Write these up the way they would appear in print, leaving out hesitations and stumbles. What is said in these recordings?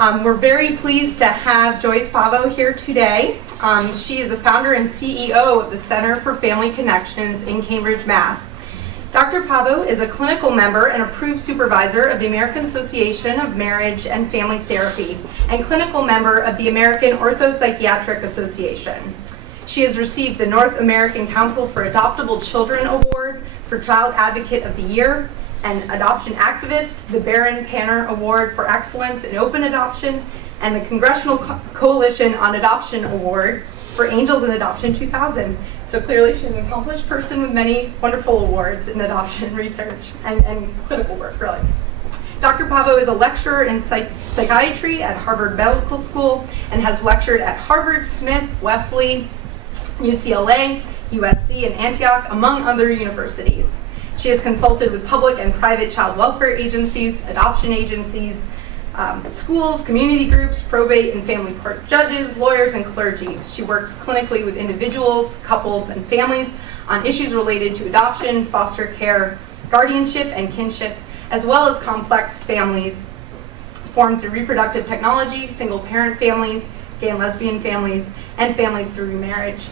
We're very pleased to have Joyce Pavao here today. She is the founder and CEO of the Center for Family Connections in Cambridge, Mass. Dr. Pavao is a clinical member and approved supervisor of the American Association of Marriage and Family Therapy and clinical member of the American Orthopsychiatric Association. She has received the North American Council for Adoptable Children Award for Child Advocate of the Year, and Adoption Activist, the Baron Panner Award for Excellence in Open Adoption, and the Congressional Coalition on Adoption Award for Angels in Adoption 2000. So clearly she's an accomplished person with many wonderful awards in adoption research and clinical work, really. Dr. Pavao is a lecturer in psychiatry at Harvard Medical School and has lectured at Harvard, Smith, Wesley, UCLA, USC, and Antioch, among other universities. She has consulted with public and private child welfare agencies, adoption agencies, schools, community groups, probate and family court judges, lawyers, and clergy. She works clinically with individuals, couples, and families on issues related to adoption, foster care, guardianship, and kinship, as well as complex families formed through reproductive technology, single-parent families, gay and lesbian families, and families through remarriage.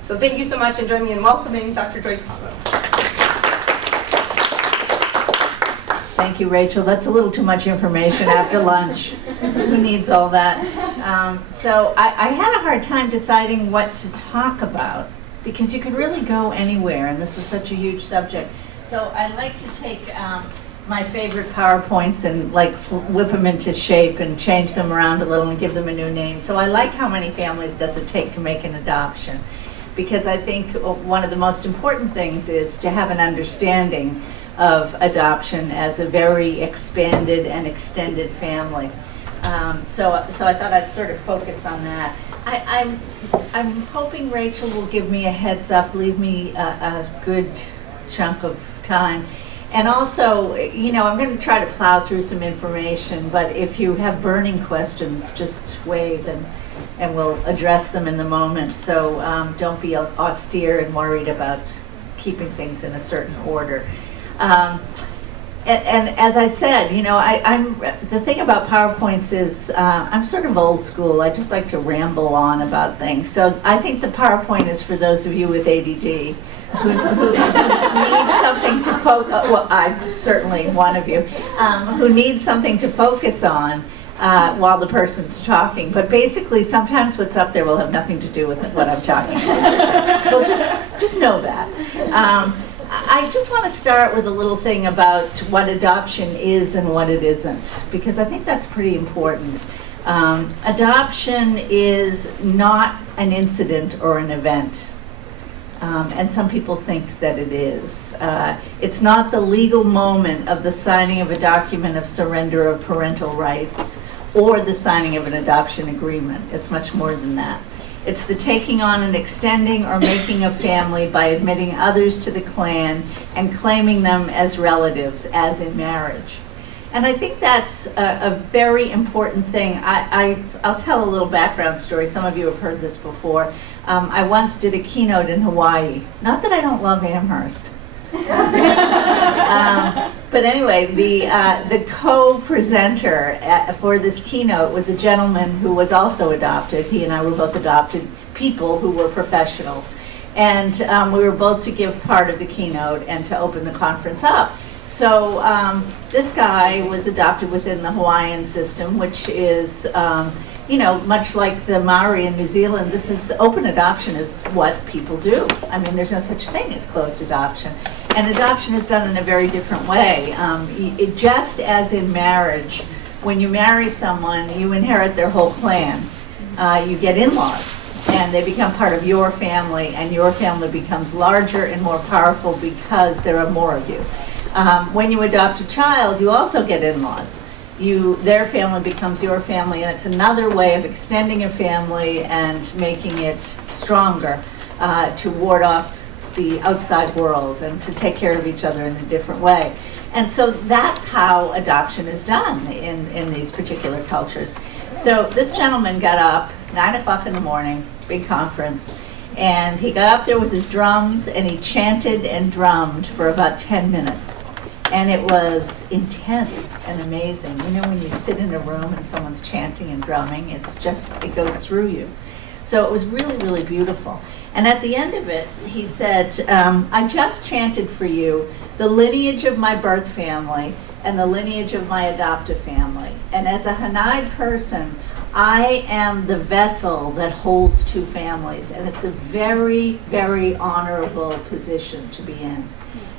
So thank you so much, and join me in welcoming Dr. Joyce Pavao. Thank you, Rachel. That's a little too much information after lunch. Who needs all that? So I had a hard time deciding what to talk about because you could really go anywhere, and this is such a huge subject. So I like to take my favorite PowerPoints and like whip them into shape and change them around a little and give them a new name. So I like how many families does it take to make an adoption, because I think one of the most important things is to have an understanding of adoption as a very expanded and extended family. So I thought I'd sort of focus on that. I'm hoping Rachel will give me a heads up, leave me a good chunk of time. And also, you know, I'm going to try to plow through some information, but if you have burning questions, just wave and we'll address them in the moment. So don't be austere and worried about keeping things in a certain order. And as I said, you know, the thing about PowerPoints is I'm sort of old school. I just like to ramble on about things. So I think the PowerPoint is for those of you with ADD who need something to focus. Well, I'm certainly one of you who needs something to focus on while the person's talking. But basically, sometimes what's up there will have nothing to do with what I'm talking about. So well, just know that. I just want to start with a little thing about what adoption is and what it isn't, because I think that's pretty important. Adoption is not an incident or an event, and some people think that it is. It's not the legal moment of the signing of a document of surrender of parental rights or the signing of an adoption agreement. It's much more than that. It's the taking on and extending or making a family by admitting others to the clan and claiming them as relatives, as in marriage. And I think that's a very important thing. I'll tell a little background story. Some of you have heard this before. I once did a keynote in Hawaii. Not that I don't love Amherst. But anyway, the co-presenter for this keynote was a gentleman who was also adopted. He and I were both adopted people who were professionals. And we were both to give part of the keynote and to open the conference up. So this guy was adopted within the Hawaiian system, which is you know, much like the Maori in New Zealand, this is open adoption is what people do. I mean, there's no such thing as closed adoption. And adoption is done in a very different way. Just as in marriage, when you marry someone, you inherit their whole clan. You get in-laws, and they become part of your family, and your family becomes larger and more powerful because there are more of you. When you adopt a child, you also get in-laws. Their family becomes your family, and it's another way of extending a family and making it stronger to ward off the outside world and to take care of each other in a different way. And so that's how adoption is done in these particular cultures. So this gentleman got up 9 o'clock in the morning, big conference, and he got up there with his drums and he chanted and drummed for about 10 minutes. And it was intense and amazing. You know, when you sit in a room and someone's chanting and drumming, it's just, it goes through you. So it was really, really beautiful. And at the end of it, he said, I just chanted for you the lineage of my birth family and the lineage of my adoptive family. And as a Hanai person, I am the vessel that holds two families. And it's a very, very honorable position to be in.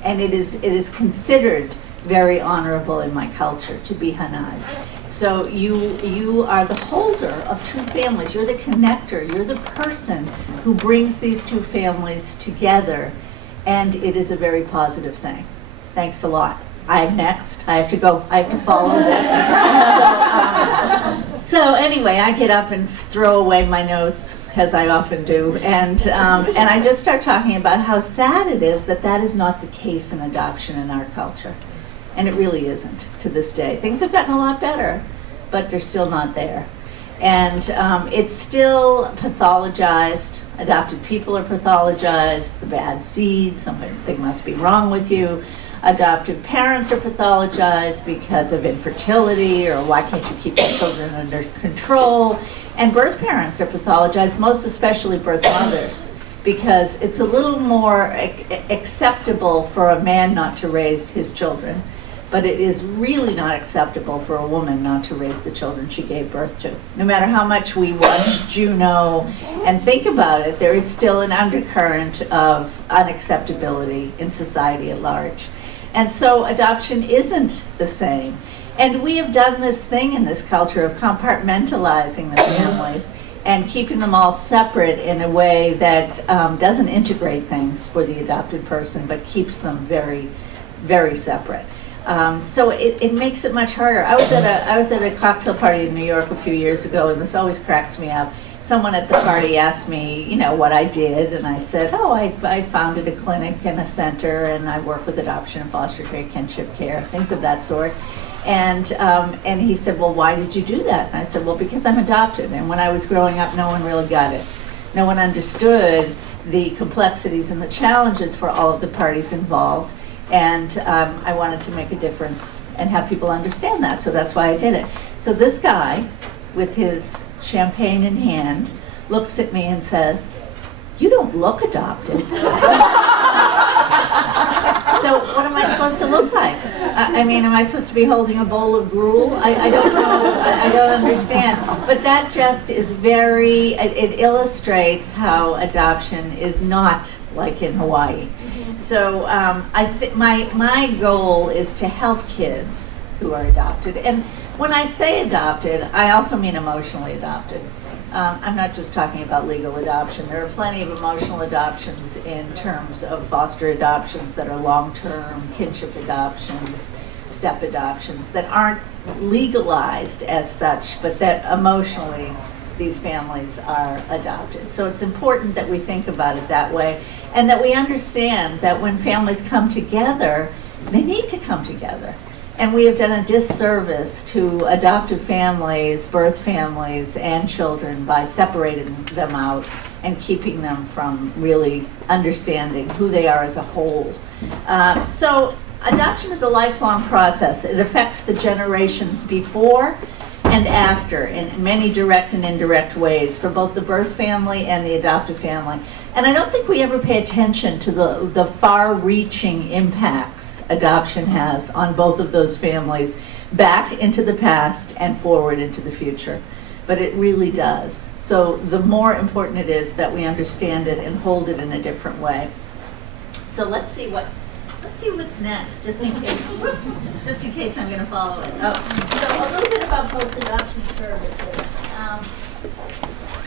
And it is considered very honorable in my culture to be Hanai. So you are the holder of two families. You're the connector. You're the person who brings these two families together. And it is a very positive thing. Thanks a lot. I'm next. I have to go. I have to follow this. So anyway, I get up and throw away my notes, as I often do, and I just start talking about how sad it is that that is not the case in adoption in our culture. And it really isn't to this day. Things have gotten a lot better, but they're still not there. And it's still pathologized. Adopted people are pathologized. The bad seed, something must be wrong with you. Adoptive parents are pathologized because of infertility, or why can't you keep your children under control? And birth parents are pathologized, most especially birth mothers, because it's a little more acceptable for a man not to raise his children, but it is really not acceptable for a woman not to raise the children she gave birth to. No matter how much we watch Juno and think about it, there is still an undercurrent of unacceptability in society at large. And so adoption isn't the same. And we have done this thing in this culture of compartmentalizing the families and keeping them all separate in a way that doesn't integrate things for the adopted person, but keeps them very, very separate. So it makes it much harder. I was at a cocktail party in New York a few years ago, and this always cracks me up. Someone at the party asked me, you know, what I did, and I said, oh, I founded a clinic and a center, and I work with adoption and foster care, kinship care, things of that sort. And he said, well, why did you do that? And I said, well, because I'm adopted, and when I was growing up, no one really got it. No one understood the complexities and the challenges for all of the parties involved, and I wanted to make a difference and have people understand that, so that's why I did it. So this guy, with his champagne in hand, looks at me and says, you don't look adopted. So what am I supposed to look like? I mean, am I supposed to be holding a bowl of gruel? I don't know. I don't understand. But that just is very, it illustrates how adoption is not like in Hawaii. So my goal is to help kids who are adopted. And when I say adopted, I also mean emotionally adopted. I'm not just talking about legal adoption. There are plenty of emotional adoptions in terms of foster adoptions that are long-term, kinship adoptions, step adoptions that aren't legalized as such, but that emotionally these families are adopted. So it's important that we think about it that way, and that we understand that when families come together, they need to come together. And we have done a disservice to adoptive families, birth families, and children by separating them out and keeping them from really understanding who they are as a whole. So adoption is a lifelong process. It affects the generations before and after in many direct and indirect ways for both the birth family and the adoptive family. And I don't think we ever pay attention to the far-reaching impacts adoption has on both of those families, back into the past and forward into the future. But it really does. So the more important it is that we understand it and hold it in a different way. So let's see what's next, just in case. Whoops, just in case I'm going to follow it. Oh, so a little bit about post-adoption services,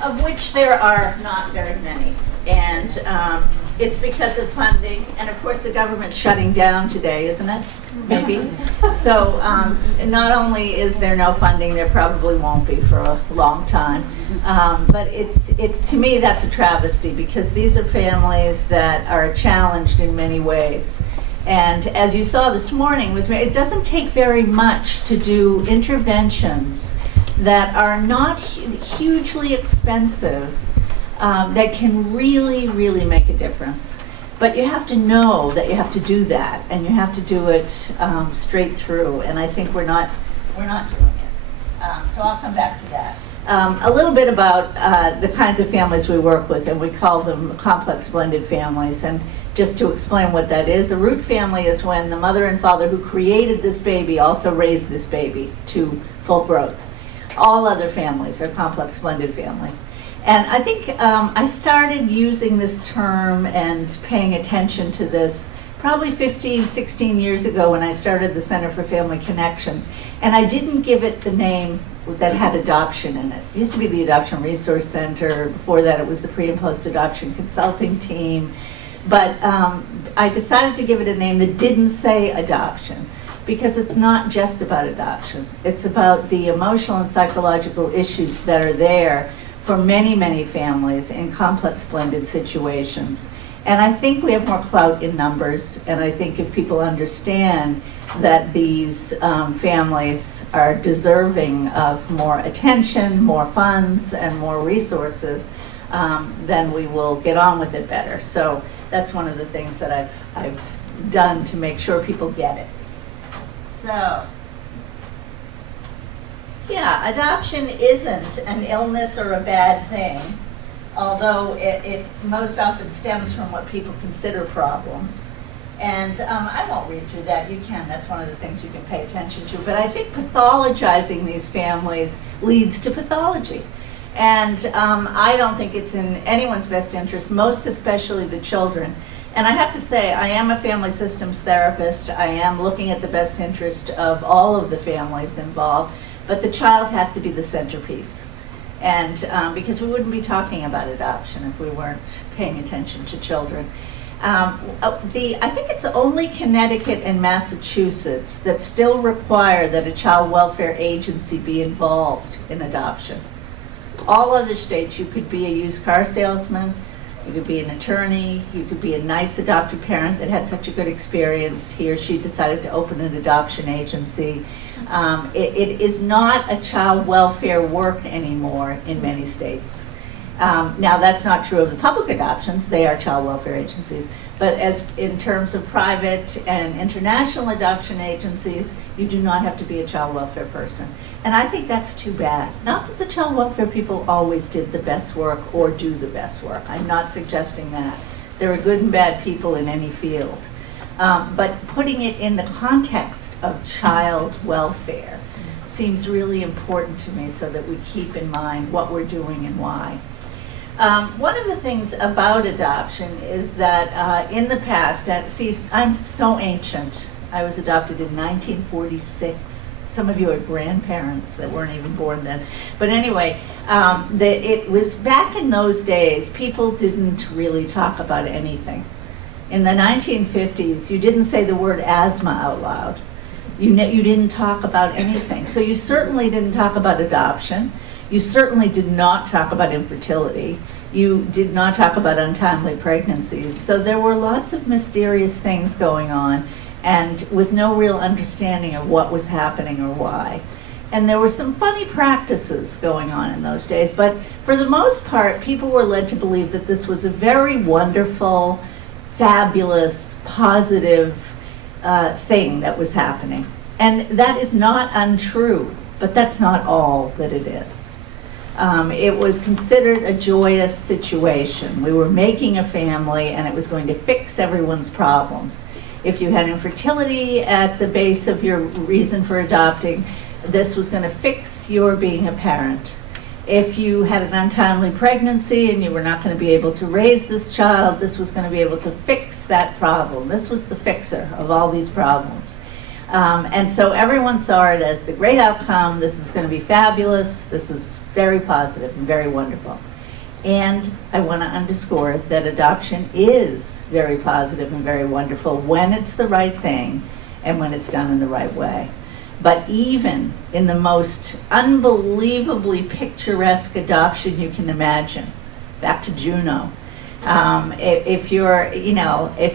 of which there are not very many. And it's because of funding, and of course the government's shutting down today, isn't it? Maybe. So not only is there no funding, there probably won't be for a long time. But it's to me that's a travesty, because these are families that are challenged in many ways. And as you saw this morning with me, it doesn't take very much to do interventions that are not hugely expensive, that can really, really make a difference. But you have to know that you have to do that, and you have to do it straight through. And I think we're not doing it. So I'll come back to that. A little bit about the kinds of families we work with, and we call them complex blended families. And just to explain what that is, a root family is when the mother and father who created this baby also raised this baby to full growth. All other families are complex blended families. And I think I started using this term and paying attention to this probably 15, 16 years ago when I started the Center for Family Connections. And I didn't give it the name that had adoption in it. It used to be the Adoption Resource Center. Before that, it was the Pre- and Post-Adoption Consulting Team. But I decided to give it a name that didn't say adoption, because it's not just about adoption. It's about the emotional and psychological issues that are there for many, many families in complex blended situations. And I think we have more clout in numbers, and I think if people understand that these families are deserving of more attention, more funds, and more resources, then we will get on with it better. So that's one of the things that I've done to make sure people get it. So, yeah, adoption isn't an illness or a bad thing, although it most often stems from what people consider problems. And I won't read through that. You can. That's one of the things you can pay attention to. But I think pathologizing these families leads to pathology. And I don't think it's in anyone's best interest, most especially the children. And I have to say, I am a family systems therapist. I am looking at the best interest of all of the families involved. But the child has to be the centerpiece. And because we wouldn't be talking about adoption if we weren't paying attention to children. I think it's only Connecticut and Massachusetts that still require that a child welfare agency be involved in adoption. All other states, you could be a used car salesman, you could be an attorney, you could be a nice adoptive parent that had such a good experience. He or she decided to open an adoption agency. It is not a child welfare work anymore in many states. Now, that's not true of the public adoptions. They are child welfare agencies. But as in terms of private and international adoption agencies, you do not have to be a child welfare person. And I think that's too bad. Not that the child welfare people always did the best work or do the best work. I'm not suggesting that. There are good and bad people in any field. But putting it in the context of child welfare seems really important to me, so that we keep in mind what we're doing and why. One of the things about adoption is that in the past, see, I'm so ancient. I was adopted in 1946. Some of you are grandparents that weren't even born then. But anyway, it was back in those days, people didn't really talk about anything. In the 1950s, you didn't say the word asthma out loud. You didn't talk about anything. So you certainly didn't talk about adoption. You certainly did not talk about infertility. You did not talk about untimely pregnancies. So there were lots of mysterious things going on, and with no real understanding of what was happening or why. And there were some funny practices going on in those days, but for the most part, people were led to believe that this was a very wonderful, fabulous, positive thing that was happening. And that is not untrue, but that's not all that it is. It was considered a joyous situation. We were making a family, and it was going to fix everyone's problems. If you had infertility at the base of your reason for adopting, this was going to fix your being a parent. If you had an untimely pregnancy and you were not going to be able to raise this child, this was going to be able to fix that problem. This was the fixer of all these problems. And so everyone saw it as the great outcome. This is going to be fabulous. This is very positive and very wonderful. And I want to underscore that adoption is very positive and very wonderful when it's the right thing and when it's done in the right way. But even in the most unbelievably picturesque adoption you can imagine, back to Juno, if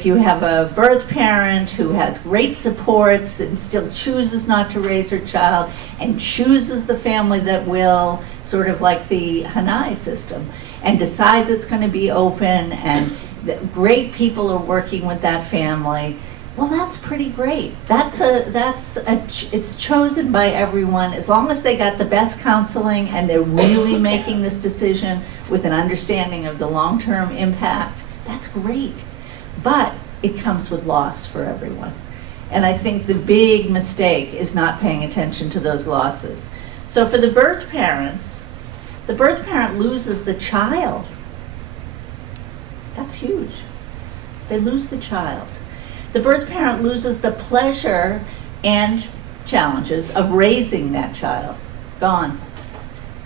you have a birth parent who has great supports and still chooses not to raise her child and chooses the family that will, sort of like the Hanai system, and decides it's going to be open and great people are working with that family. Well, that's pretty great. It's chosen by everyone. As long as they got the best counseling and they're really making this decision with an understanding of the long-term impact, that's great. But it comes with loss for everyone. And I think the big mistake is not paying attention to those losses. So for the birth parents, the birth parent loses the child. That's huge. They lose the child. The birth parent loses the pleasure and challenges of raising that child. Gone.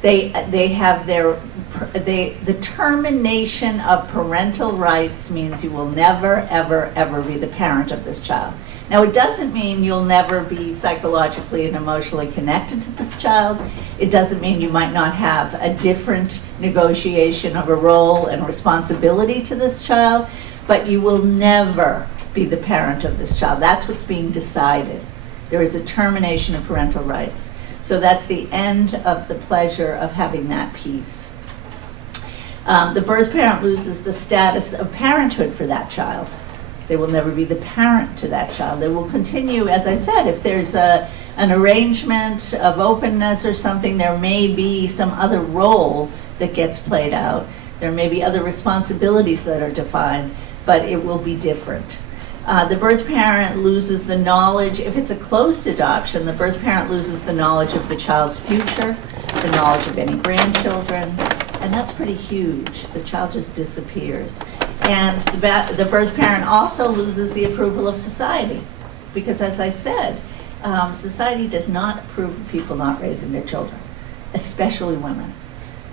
They have the termination of parental rights means you will never, ever, ever be the parent of this child. Now, it doesn't mean you'll never be psychologically and emotionally connected to this child. It doesn't mean you might not have a different negotiation of a role and responsibility to this child, but you will never be the parent of this child. That's what's being decided. There is a termination of parental rights. So that's the end of the pleasure of having that piece. The birth parent loses the status of parenthood for that child. They will never be the parent to that child. They will continue, as I said, if there's an arrangement of openness or something, there may be some other role that gets played out. There may be other responsibilities that are defined, but it will be different. The birth parent loses the knowledge. If it's a closed adoption, the birth parent loses the knowledge of the child's future, the knowledge of any grandchildren, and that's pretty huge. The child just disappears. And the birth parent also loses the approval of society, because as I said, society does not approve of people not raising their children, especially women.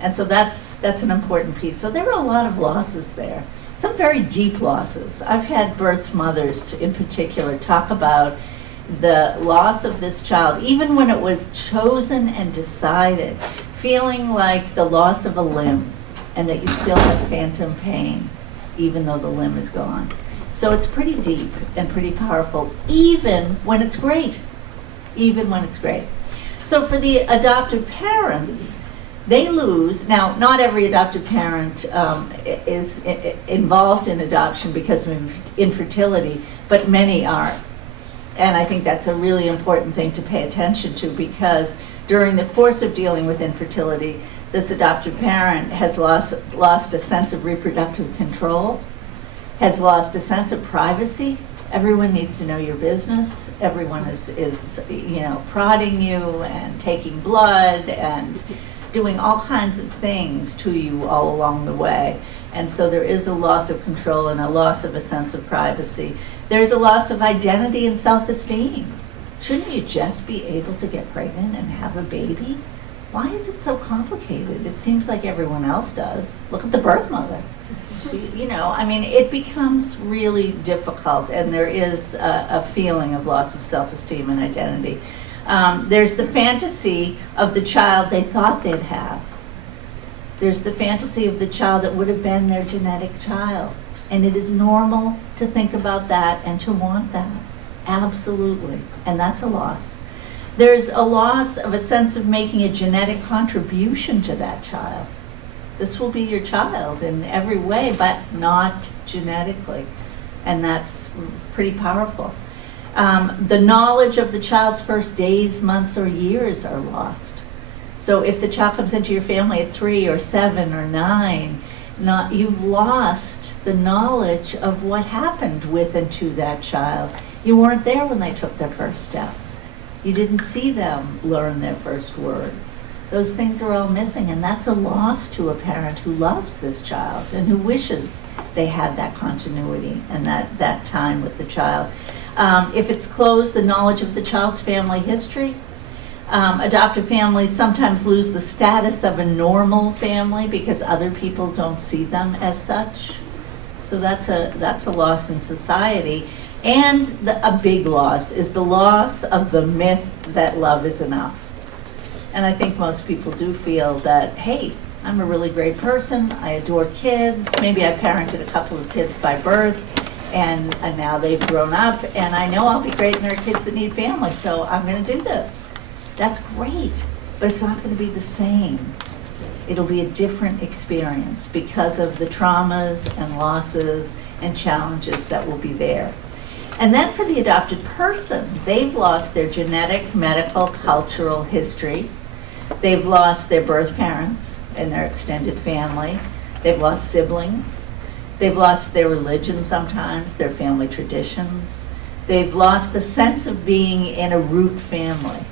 And so that's an important piece. So there are a lot of losses there. Some very deep losses. I've had birth mothers in particular talk about the loss of this child, even when it was chosen and decided, feeling like the loss of a limb and that you still have phantom pain, even though the limb is gone. So it's pretty deep and pretty powerful, even when it's great, even when it's great. So for the adoptive parents, they lose. Now, not every adoptive parent is involved in adoption because of infertility, but many are. And I think that's a really important thing to pay attention to, because during the course of dealing with infertility, this adoptive parent has lost a sense of reproductive control, has lost a sense of privacy. Everyone needs to know your business. Everyone is prodding you and taking blood and doing all kinds of things to you all along the way. And so there is a loss of control and a loss of a sense of privacy. There's a loss of identity and self-esteem. Shouldn't you just be able to get pregnant and have a baby? Why is it so complicated? It seems like everyone else does. Look at the birth mother. It becomes really difficult, and there is a feeling of loss of self-esteem and identity. There's the fantasy of the child they thought they'd have. There's the fantasy of the child that would have been their genetic child. And it is normal to think about that and to want that. Absolutely. And that's a loss. There's a loss of a sense of making a genetic contribution to that child. This will be your child in every way, but not genetically. And that's pretty powerful. The knowledge of the child's first days, months, or years are lost. So if the child comes into your family at 3 or 7 or 9, you've lost the knowledge of what happened with and to that child. You weren't there when they took their first step. You didn't see them learn their first words. Those things are all missing, and that's a loss to a parent who loves this child and who wishes they had that continuity and that time with the child. If it's closed, the knowledge of the child's family history. Adoptive families sometimes lose the status of a normal family because other people don't see them as such. So that's a loss in society. And a big loss is the loss of the myth that love is enough. And I think most people do feel that, hey, I'm a really great person, I adore kids, maybe I parented a couple of kids by birth, and now they've grown up, and I know I'll be great, and there are kids that need families, so I'm going to do this. That's great, but it's not going to be the same It'll be a different experience because of the traumas and losses and challenges that will be there. And then for the adopted person, they've lost their genetic, medical, cultural history. They've lost their birth parents and their extended family. They've lost siblings. They've lost their religion sometimes, their family traditions. They've lost the sense of being in a root family.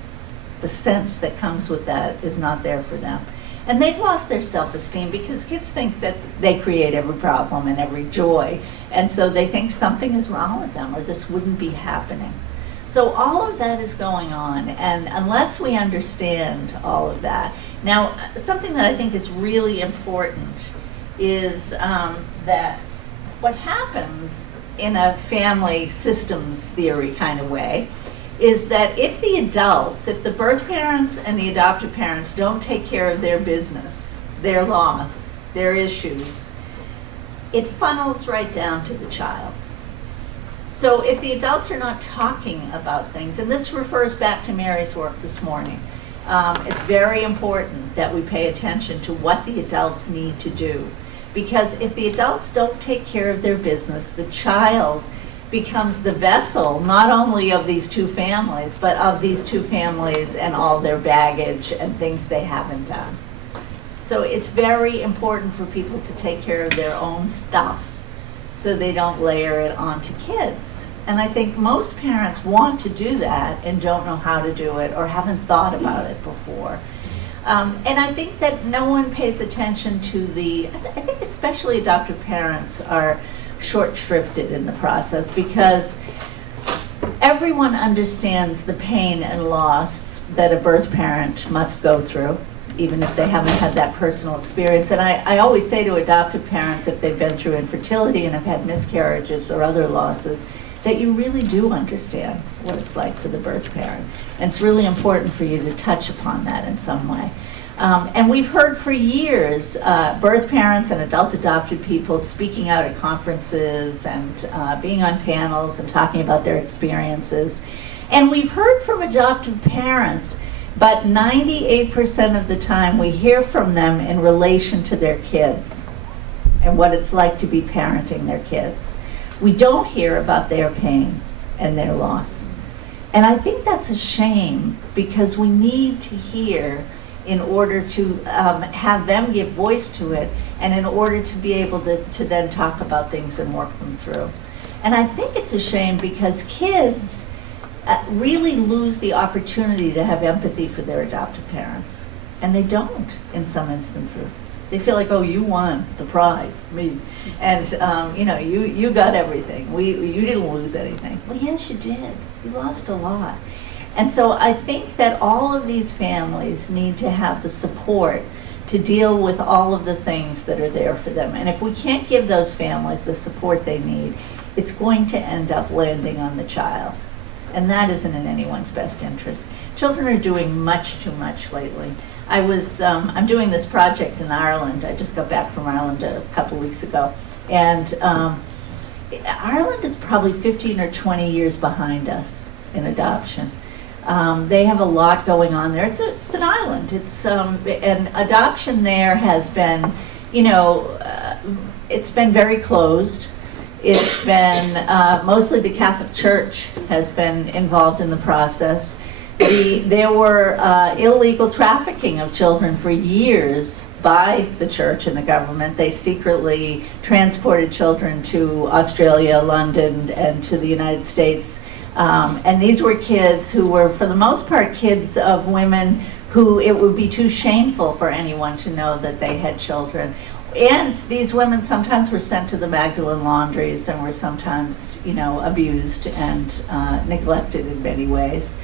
The sense that comes with that is not there for them. And they've lost their self-esteem because kids think that they create every problem and every joy. And so they think something is wrong with them or this wouldn't be happening. So all of that is going on. And unless we understand all of that, now something that I think is really important is that what happens in a family systems theory kind of way is that if the adults, if the birth parents and the adoptive parents don't take care of their business, their loss, their issues, it funnels right down to the child. So if the adults are not talking about things, and this refers back to Mary's work this morning, it's very important that we pay attention to what the adults need to do. Because if the adults don't take care of their business, the child becomes the vessel not only of these two families, but of these two families and all their baggage and things they haven't done. So it's very important for people to take care of their own stuff so they don't layer it onto kids. And I think most parents want to do that and don't know how to do it or haven't thought about it before. And I think that no one pays attention to I think especially adoptive parents are short-shrifted in the process because everyone understands the pain and loss that a birth parent must go through, even if they haven't had that personal experience. And I always say to adoptive parents, if they've been through infertility and have had miscarriages or other losses, that you really do understand what it's like for the birth parent. And it's really important for you to touch upon that in some way. And we've heard for years birth parents and adult adopted people speaking out at conferences and being on panels and talking about their experiences. And we've heard from adoptive parents, but 98% of the time we hear from them in relation to their kids and what it's like to be parenting their kids. We don't hear about their pain and their loss. And I think that's a shame because we need to hear in order to have them give voice to it and in order to be able to then talk about things and work them through. And I think it's a shame because kids really lose the opportunity to have empathy for their adoptive parents. And they don't in some instances. They feel like, oh, you won the prize, me. And you know, you got everything. You didn't lose anything. Well, yes, you did. You lost a lot. And so I think that all of these families need to have the support to deal with all of the things that are there for them. And if we can't give those families the support they need, it's going to end up landing on the child. And that isn't in anyone's best interest. Children are doing much too much lately. I'm doing this project in Ireland. I just got back from Ireland a couple weeks ago. And Ireland is probably 15 or 20 years behind us in adoption. They have a lot going on there. It's an island. And adoption there has been, you know, it's been very closed. It's been, mostly the Catholic Church has been involved in the process. There were illegal trafficking of children for years by the church and the government. They secretly transported children to Australia, London, and to the United States. And these were kids who were, for the most part, kids of women who it would be too shameful for anyone to know that they had children. And these women sometimes were sent to the Magdalene laundries and were sometimes, you know, abused and neglected in many ways.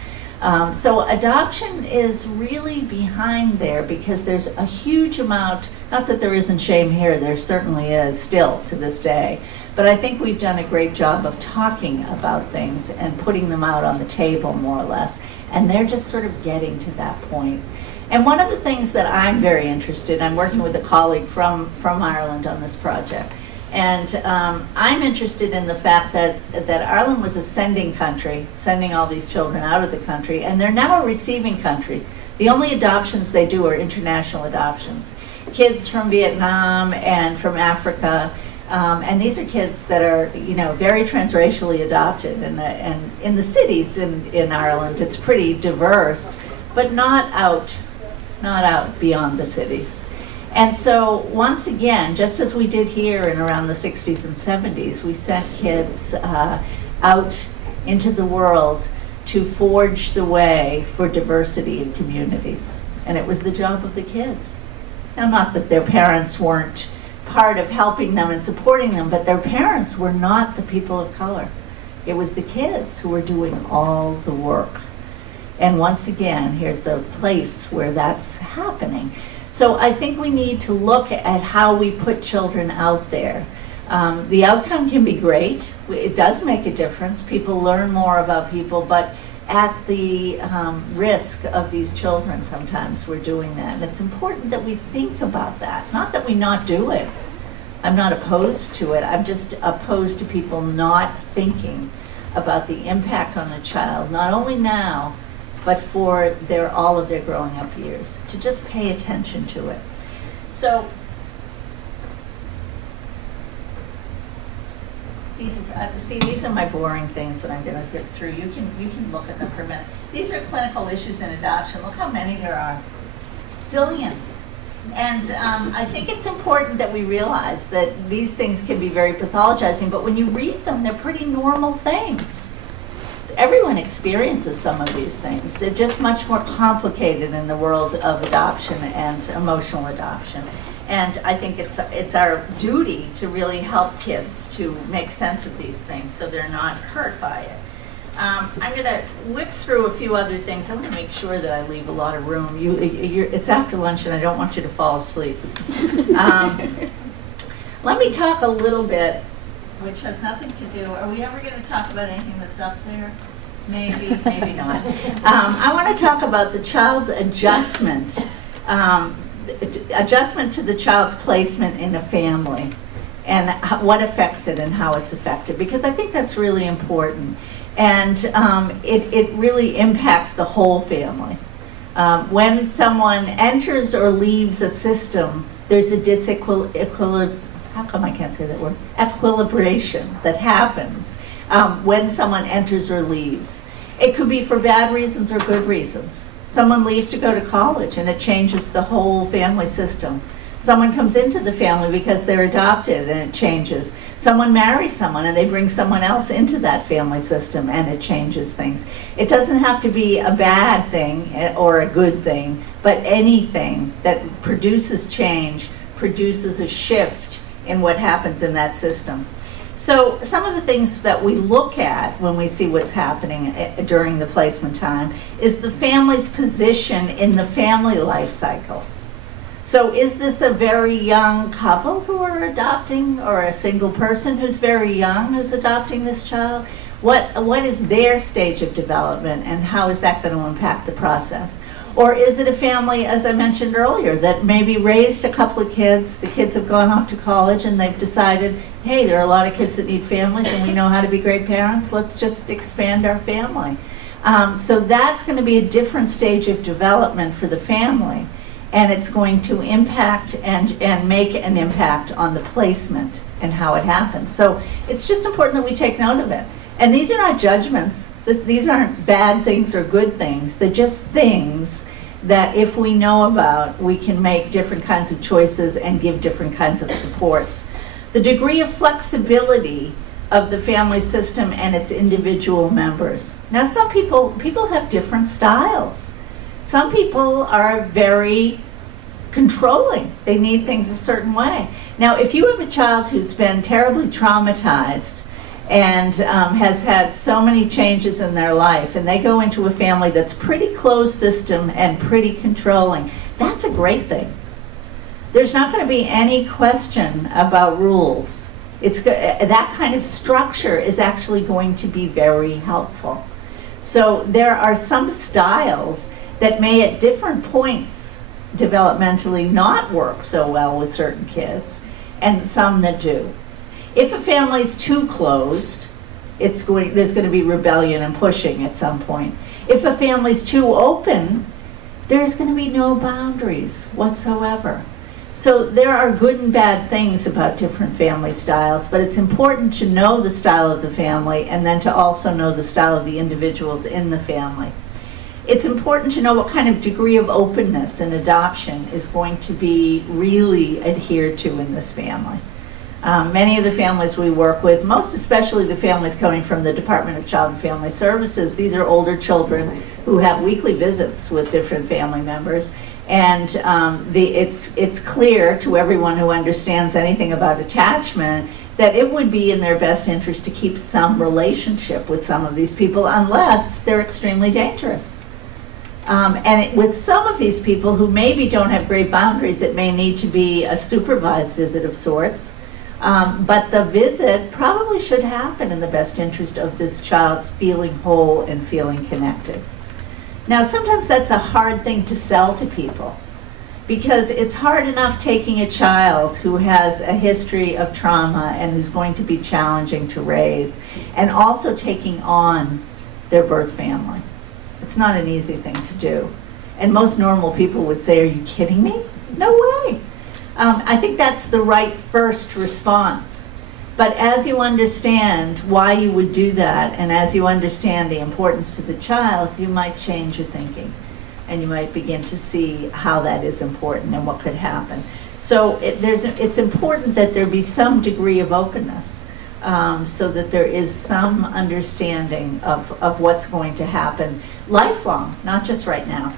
So adoption is really behind there because there's a huge amount, not that there isn't shame here, there certainly is still to this day, but I think we've done a great job of talking about things and putting them out on the table more or less, and they're just sort of getting to that point. And one of the things that I'm very interested in, I'm working with a colleague from Ireland on this project, and I'm interested in the fact that Ireland was a sending country, sending all these children out of the country, and they're now a receiving country. The only adoptions they do are international adoptions. Kids from Vietnam and from Africa, and these are kids that are, very transracially adopted. And in the cities in Ireland, it's pretty diverse, but not out beyond the cities. And so once again, just as we did here in around the 60s and 70s, we sent kids out into the world to forge the way for diversity in communities. And it was the job of the kids. Now, not that their parents weren't part of helping them and supporting them, but their parents were not the people of color. It was the kids who were doing all the work. And once again, here's a place where that's happening. So I think we need to look at how we put children out there. The outcome can be great. It does make a difference. People learn more about people, but at the risk of these children, sometimes we're doing that. And it's important that we think about that. Not that we not do it. I'm not opposed to it. I'm just opposed to people not thinking about the impact on a child, not only now, but for all of their growing up years, to just pay attention to it. So these are my boring things that I'm going to zip through. You can look at them for a minute. These are clinical issues in adoption. Look how many there are. Zillions. And I think it's important that we realize that these things can be very pathologizing, but when you read them, they're pretty normal things. Everyone experiences some of these things. They're just much more complicated in the world of adoption and emotional adoption. And I think it's our duty to really help kids to make sense of these things so they're not hurt by it. I'm going to whip through a few other things. I want to make sure that I leave a lot of room. It's after lunch and I don't want you to fall asleep. Let me talk a little bit, which has nothing to do. Are we ever going to talk about anything that's up there? Maybe, maybe not. I want to talk about the child's adjustment. Adjustment to the child's placement in a family and what affects it and how it's affected, because I think that's really important. And it really impacts the whole family. When someone enters or leaves a system, there's a how come I can't say that word? Equilibration that happens when someone enters or leaves. It could be for bad reasons or good reasons. Someone leaves to go to college and it changes the whole family system. Someone comes into the family because they're adopted and it changes. Someone marries someone and they bring someone else into that family system and it changes things. It doesn't have to be a bad thing or a good thing, but anything that produces change produces a shift in what happens in that system. So some of the things that we look at when we see what's happening during the placement time is the family's position in the family life cycle. So is this a very young couple who are adopting, or a single person who's very young who's adopting this child? What is their stage of development and how is that going to impact the process? Or is it a family, as I mentioned earlier, that maybe raised a couple of kids, the kids have gone off to college and they've decided, hey, there are a lot of kids that need families and we know how to be great parents, let's just expand our family. So that's going to be a different stage of development for the family. And it's going to impact and make an impact on the placement and how it happens. So it's just important that we take note of it. And these are not judgments. These aren't bad things or good things. They're just things that if we know about, we can make different kinds of choices and give different kinds of supports. The degree of flexibility of the family system and its individual members. Now some people have different styles. Some people are very controlling. They need things a certain way. Now, if you have a child who's been terribly traumatized and has had so many changes in their life, and they go into a family that's pretty closed system and pretty controlling, that's a great thing. There's not going to be any question about rules. That kind of structure is actually going to be very helpful. So there are some styles that may at different points developmentally not work so well with certain kids, and some that do. If a family's too closed, there's going to be rebellion and pushing at some point. If a family's too open, there's going to be no boundaries whatsoever. So there are good and bad things about different family styles, but it's important to know the style of the family and then to also know the style of the individuals in the family. It's important to know what kind of degree of openness in adoption is going to be really adhered to in this family. Many of the families we work with, most especially the families coming from the Department of Child and Family Services, these are older children who have weekly visits with different family members. And it's clear to everyone who understands anything about attachment that it would be in their best interest to keep some relationship with some of these people unless they're extremely dangerous. With some of these people who maybe don't have great boundaries, it may need to be a supervised visit of sorts. But the visit probably should happen in the best interest of this child's feeling whole and feeling connected. Now, sometimes that's a hard thing to sell to people because it's hard enough taking a child who has a history of trauma and who's going to be challenging to raise and also taking on their birth family. It's not an easy thing to do. And most normal people would say, are you kidding me? No way. I think that's the right first response. But as you understand why you would do that, and as you understand the importance to the child, you might change your thinking. And you might begin to see how that is important and what could happen. So it's important that there be some degree of openness so that there is some understanding of what's going to happen lifelong, not just right now.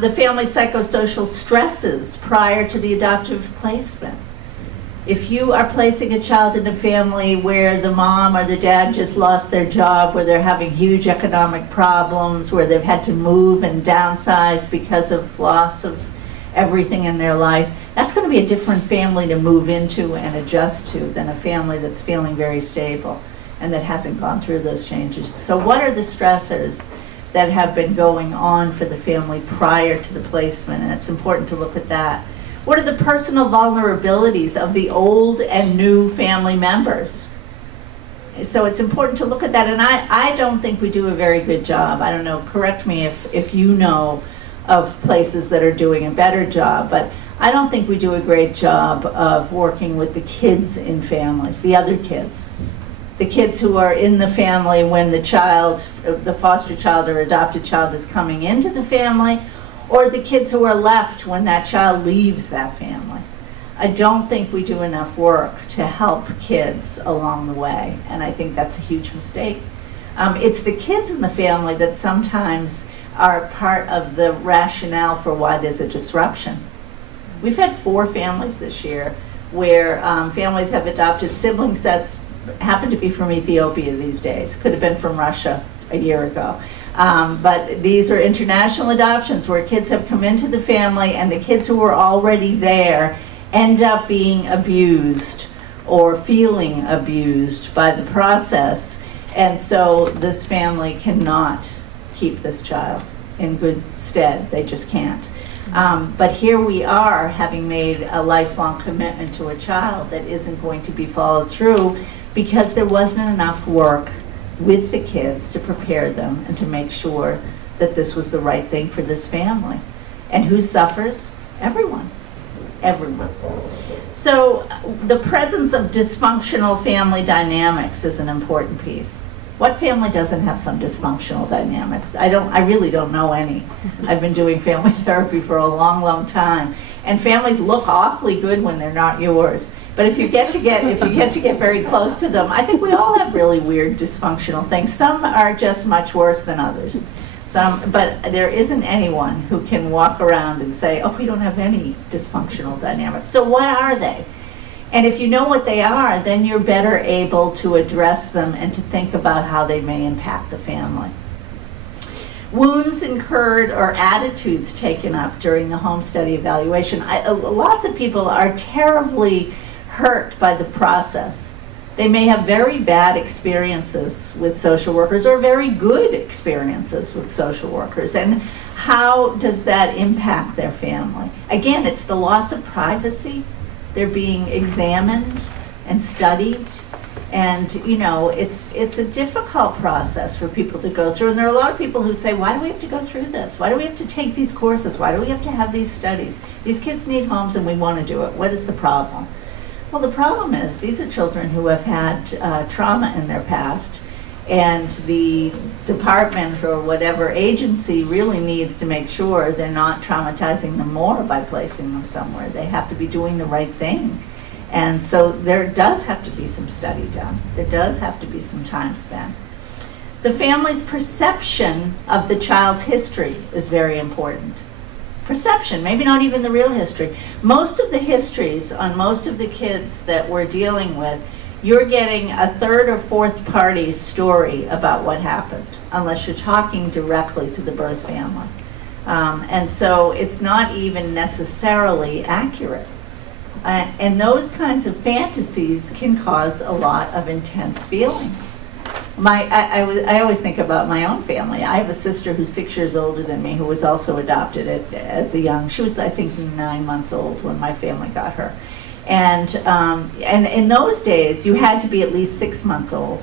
The family psychosocial stresses prior to the adoptive placement. If you are placing a child in a family where the mom or the dad just lost their job, where they're having huge economic problems, where they've had to move and downsize because of loss of everything in their life, that's going to be a different family to move into and adjust to than a family that's feeling very stable and that hasn't gone through those changes. So what are the stressors that have been going on for the family prior to the placement? And it's important to look at that. What are the personal vulnerabilities of the old and new family members? So it's important to look at that, and I don't think we do a very good job. I don't know, correct me if you know of places that are doing a better job, but I don't think we do a great job of working with the kids in families, the other kids. The kids who are in the family when the child, the foster child or adopted child is coming into the family, or the kids who are left when that child leaves that family. I don't think we do enough work to help kids along the way, and I think that's a huge mistake. It's the kids in the family that sometimes are part of the rationale for why there's a disruption. We've had 4 families this year where families have adopted siblings that happen to be from Ethiopia these days. Could have been from Russia a year ago. But these are international adoptions where kids have come into the family and the kids who were already there end up being abused or feeling abused by the process. And so this family cannot keep this child in good stead. They just can't. But here we are having made a lifelong commitment to a child that isn't going to be followed through because there wasn't enough work with the kids to prepare them and to make sure that this was the right thing for this family. And who suffers? Everyone. Everyone. So the presence of dysfunctional family dynamics is an important piece. What family doesn't have some dysfunctional dynamics? I really don't know any. I've been doing family therapy for a long, long time. And families look awfully good when they're not yours. But if you get to get very close to them, I think we all have really weird dysfunctional things. Some are just much worse than others. But there isn't anyone who can walk around and say, oh, we don't have any dysfunctional dynamics. So what are they? And if you know what they are, then you're better able to address them and to think about how they may impact the family. Wounds incurred or attitudes taken up during the home study evaluation. Lots of people are terribly hurt by the process. They may have very bad experiences with social workers or very good experiences with social workers. And how does that impact their family? Again, it's the loss of privacy. They're being examined and studied, And you know, it's a difficult process for people to go through. And there are a lot of people who say, why do we have to go through this? Why do we have to take these courses? Why do we have to have these studies? These kids need homes and we want to do it. What is the problem? Well, the problem is these are children who have had trauma in their past, and the department or whatever agency really needs to make sure they're not traumatizing them more by placing them somewhere. They have to be doing the right thing. And so there does have to be some study done. There does have to be some time spent. The family's perception of the child's history is very important. Perception, maybe not even the real history. Most of the histories on most of the kids that we're dealing with, you're getting a third or fourth party story about what happened, unless you're talking directly to the birth family. And so it's not even necessarily accurate. And those kinds of fantasies can cause a lot of intense feelings. I always think about my own family. I have a sister who's 6 years older than me who was also adopted as a young. She was, I think, 9 months old when my family got her. And in those days, you had to be at least 6 months old.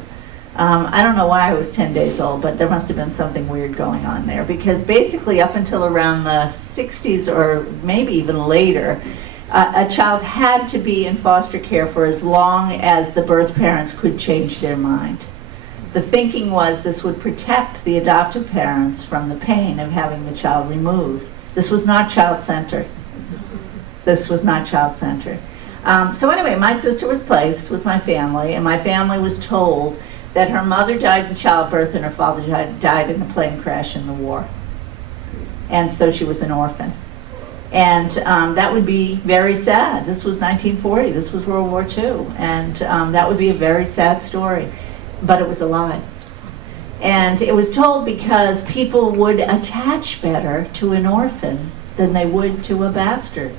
I don't know why I was 10 days old, but there must have been something weird going on there, because basically up until around the 60s or maybe even later, a child had to be in foster care for as long as the birth parents could change their mind. The thinking was this would protect the adoptive parents from the pain of having the child removed. This was not child-centered. This was not child-centered. So anyway, my sister was placed with my family, and my family was told that her mother died in childbirth and her father died in a plane crash in the war. And so she was an orphan. And that would be very sad. This was 1940. This was World War II. And that would be a very sad story. But it was a lie. And it was told because people would attach better to an orphan than they would to a bastard.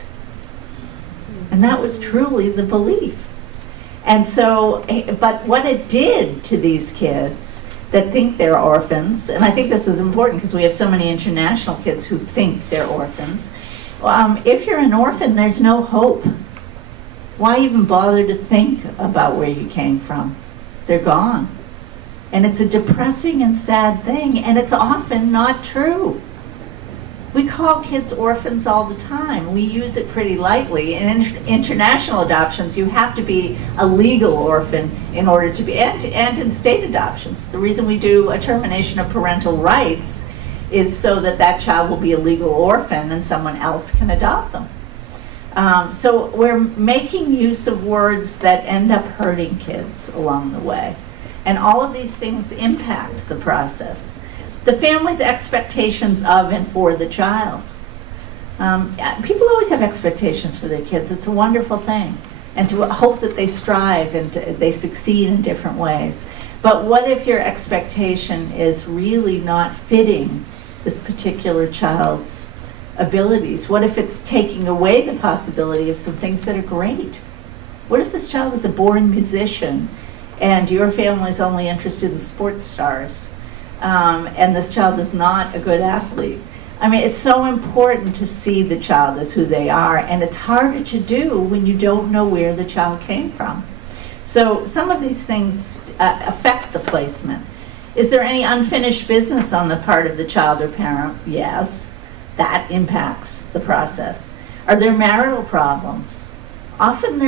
And that was truly the belief. And so, but what it did to these kids that think they're orphans, and I think this is important because we have so many international kids who think they're orphans. If you're an orphan, there's no hope. Why even bother to think about where you came from? They're gone. And it's a depressing and sad thing, and it's often not true. We call kids orphans all the time. We use it pretty lightly. In international adoptions, you have to be a legal orphan in order to be, and in state adoptions. The reason we do a termination of parental rights is so that that child will be a legal orphan and someone else can adopt them. So we're making use of words that end up hurting kids along the way. And all of these things impact the process. The family's expectations of and for the child. People always have expectations for their kids. It's a wonderful thing. And to hope that they strive and they succeed in different ways. But what if your expectation is really not fitting this particular child's abilities? What if it's taking away the possibility of some things that are great? What if this child is a born musician and your family is only interested in sports stars? And this child is not a good athlete. I mean, it's so important to see the child as who they are, and it's harder to do when you don't know where the child came from. So some of these things affect the placement. Is there any unfinished business on the part of the child or parent? Yes, that impacts the process. Are there marital problems? Often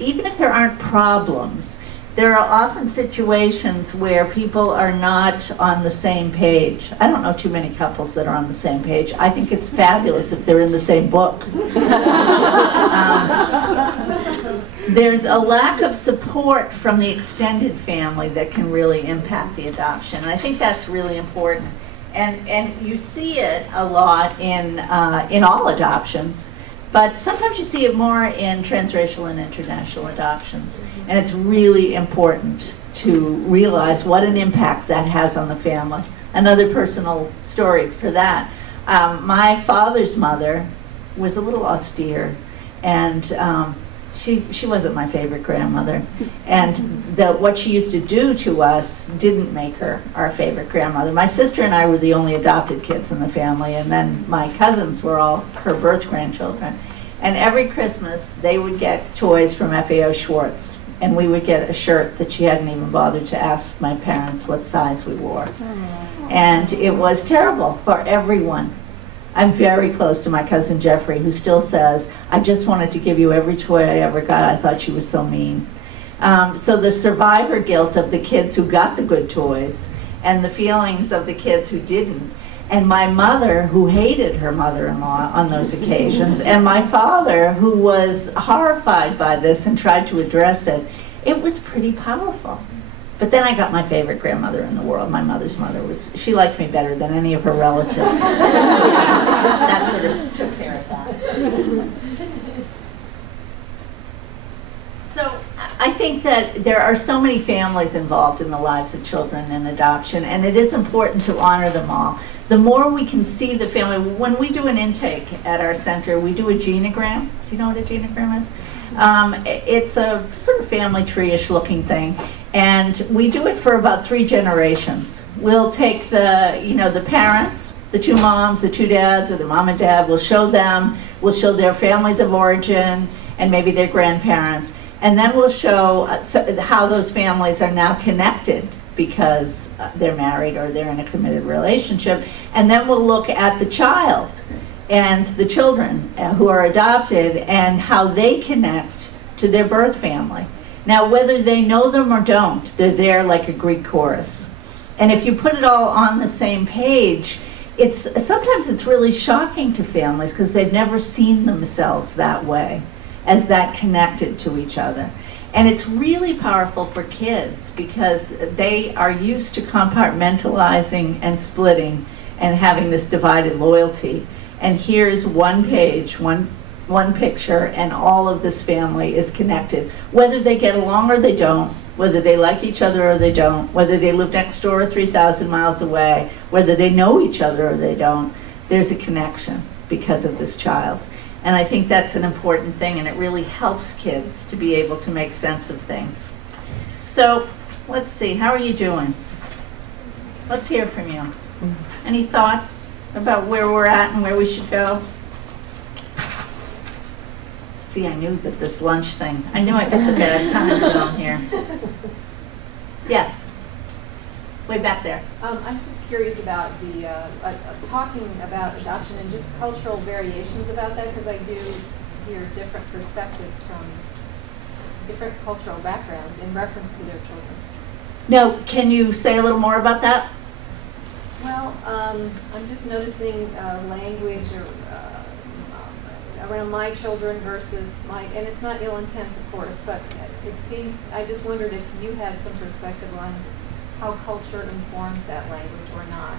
even if there aren't problems, there are often situations where people are not on the same page. I don't know too many couples that are on the same page. I think it's fabulous if they're in the same book. There's a lack of support from the extended family that can really impact the adoption. And I think that's really important. And you see it a lot in all adoptions. But sometimes you see it more in transracial and international adoptions. And it's really important to realize what an impact that has on the family. Another personal story for that. My father's mother was a little austere, and she wasn't my favorite grandmother. And what she used to do to us didn't make her our favorite grandmother. My sister and I were the only adopted kids in the family, and then my cousins were all her birth grandchildren. And every Christmas, they would get toys from FAO Schwartz, and we would get a shirt that she hadn't even bothered to ask my parents what size we wore. And it was terrible for everyone. I'm very close to my cousin Jeffrey, who still says, I just wanted to give you every toy I ever got. I thought she was so mean. So the survivor guilt of the kids who got the good toys and the feelings of the kids who didn't, and my mother who hated her mother-in-law on those occasions, and my father who was horrified by this and tried to address it, it was pretty powerful. But then I got my favorite grandmother in the world. My mother's mother she liked me better than any of her relatives. That sort of took care of that. So I think that there are so many families involved in the lives of children in adoption, and it is important to honor them all. The more we can see the family, when we do an intake at our center, we do a genogram. Do you know what a genogram is? It's a sort of family tree-ish looking thing, and we do it for about 3 generations. We'll take the parents, the 2 moms, the 2 dads, or the mom and dad. We'll show them. We'll show their families of origin and maybe their grandparents, and then we'll show how those families are now connected because they're married or they're in a committed relationship, and then we'll look at the child and the children who are adopted and how they connect to their birth family. Now, whether they know them or don't, they're there like a Greek chorus. And if you put it all on the same page, sometimes it's really shocking to families because they've never seen themselves that way, as that connected to each other. And it's really powerful for kids because they are used to compartmentalizing and splitting and having this divided loyalty. And here's one page, one picture, and all of this family is connected. Whether they get along or they don't, whether they like each other or they don't, whether they live next door or 3,000 miles away, whether they know each other or they don't, there's a connection because of this child. And I think that's an important thing, and it really helps kids to be able to make sense of things. So let's see, how are you doing? Let's hear from you. Any thoughts about where we're at and where we should go? See, I knew that this lunch thing, I knew I got the bad times on here. Yes, way back there. I was just curious about the talking about adoption and just cultural variations about that, because I do hear different perspectives from different cultural backgrounds in reference to their children. Now, can you say a little more about that? Well, I'm just noticing language around my children versus and it's not ill intent, of course, but it seems, I just wondered if you had some perspective on how culture informs that language or not.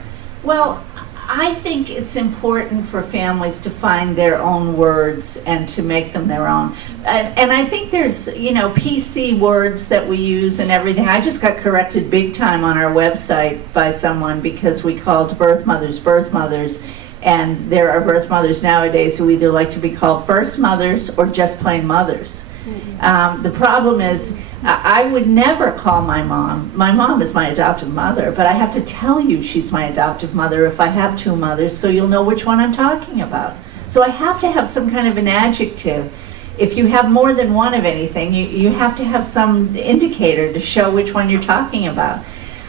Well, I think it's important for families to find their own words and to make them their own. And I think there's, PC words that we use and everything. I just got corrected big time on our website by someone because we called birth mothers, and there are birth mothers nowadays who either like to be called first mothers or just plain mothers. Mm-hmm. The problem is, I would never call my mom is my adoptive mother, but I have to tell you she's my adoptive mother if I have 2 mothers, so you'll know which one I'm talking about. So I have to have some kind of an adjective. If you have more than one of anything, you have to have some indicator to show which one you're talking about.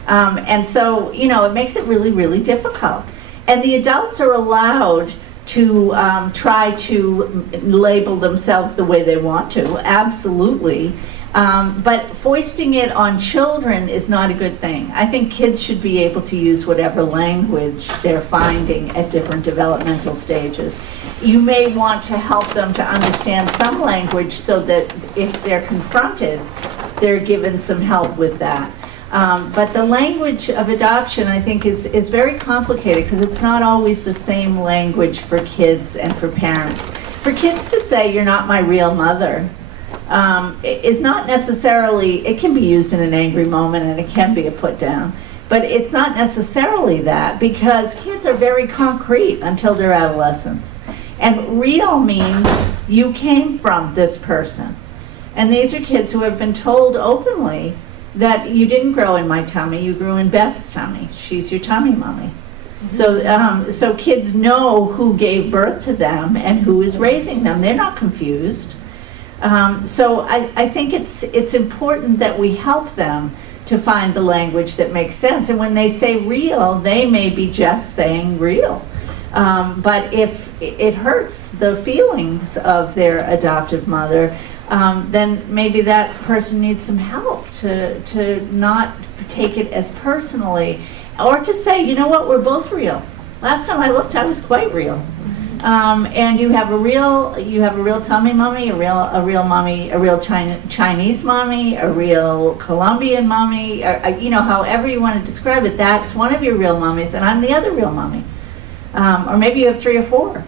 And so, it makes it really, really difficult. And the adults are allowed to try to label themselves the way they want to, absolutely. But foisting it on children is not a good thing. I think kids should be able to use whatever language they're finding at different developmental stages. You may want to help them to understand some language so that if they're confronted, they're given some help with that. But the language of adoption, I think, is very complicated because it's not always the same language for kids and for parents. For kids to say, "You're not my real mother," is not necessarily, it can be used in an angry moment and it can be a put down, but it's not necessarily that, because kids are very concrete until they're adolescents. And real means you came from this person. And these are kids who have been told openly that you didn't grow in my tummy, you grew in Beth's tummy. She's your tummy mommy. So kids know who gave birth to them and who is raising them. They're not confused. So I think it's important that we help them to find the language that makes sense. And when they say real, they may be just saying real. But if it hurts the feelings of their adoptive mother, then maybe that person needs some help to not take it as personally, or to say, you know what, we're both real. Last time I looked, I was quite real. And you have a real tummy mommy, a real mommy, a real Chinese mommy, a real Colombian mommy, or, you know, however you want to describe it. That's one of your real mommies, and I'm the other real mommy. Or maybe you have 3 or 4.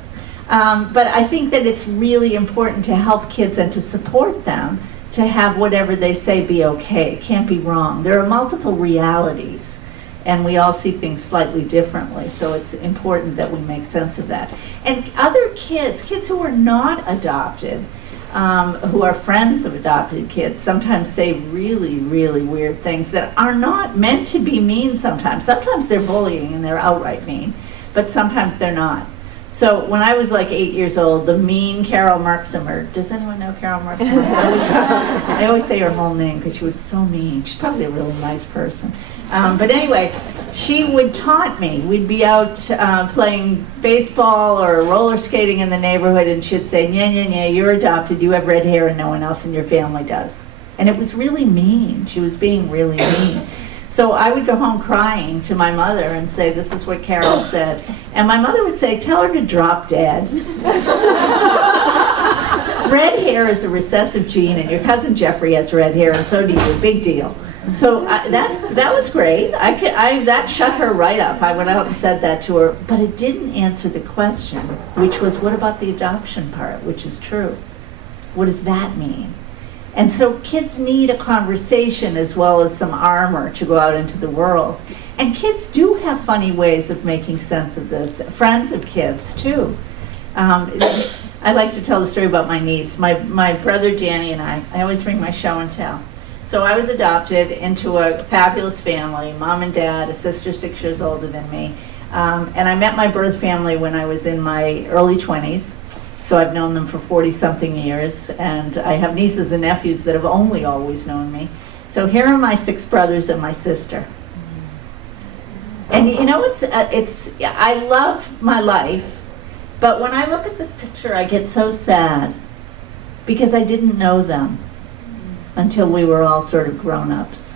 But I think that it's really important to help kids and to support them to have whatever they say be okay. It can't be wrong. There are multiple realities, and we all see things slightly differently, so it's important that we make sense of that. And other kids who are not adopted, who are friends of adopted kids, sometimes say really, really weird things that are not meant to be mean sometimes. Sometimes they're bullying and they're outright mean, but sometimes they're not. So when I was like 8 years old, the mean Carol Merksimer, does anyone know Carol Merksimer? I always say her whole name because she was so mean. She's probably a really nice person. But anyway, she would taunt me. We'd be out playing baseball or roller skating in the neighborhood, and she'd say, "Yeah, you're adopted, you have red hair and no one else in your family does." And it was really mean. She was being really mean. So I would go home crying to my mother and say, "This is what Carol said." And my mother would say, "Tell her to drop dead." Red hair is a recessive gene, and your cousin Jeffrey has red hair, and so do you. Big deal. So that was great. That shut her right up. I went out and said that to her, but it didn't answer the question, which was, what about the adoption part, which is true? What does that mean? And so kids need a conversation as well as some armor to go out into the world. And kids do have funny ways of making sense of this. Friends of kids, too. I like to tell the story about my niece. My brother Danny and I always bring my show and tell. So I was adopted into a fabulous family, mom and dad, a sister 6 years older than me. And I met my birth family when I was in my early 20s. So I've known them for 40-something years, and I have nieces and nephews that have only always known me. So here are my 6 brothers and my sister. And you know, I love my life, but when I look at this picture, I get so sad because I didn't know them until we were all sort of grown-ups.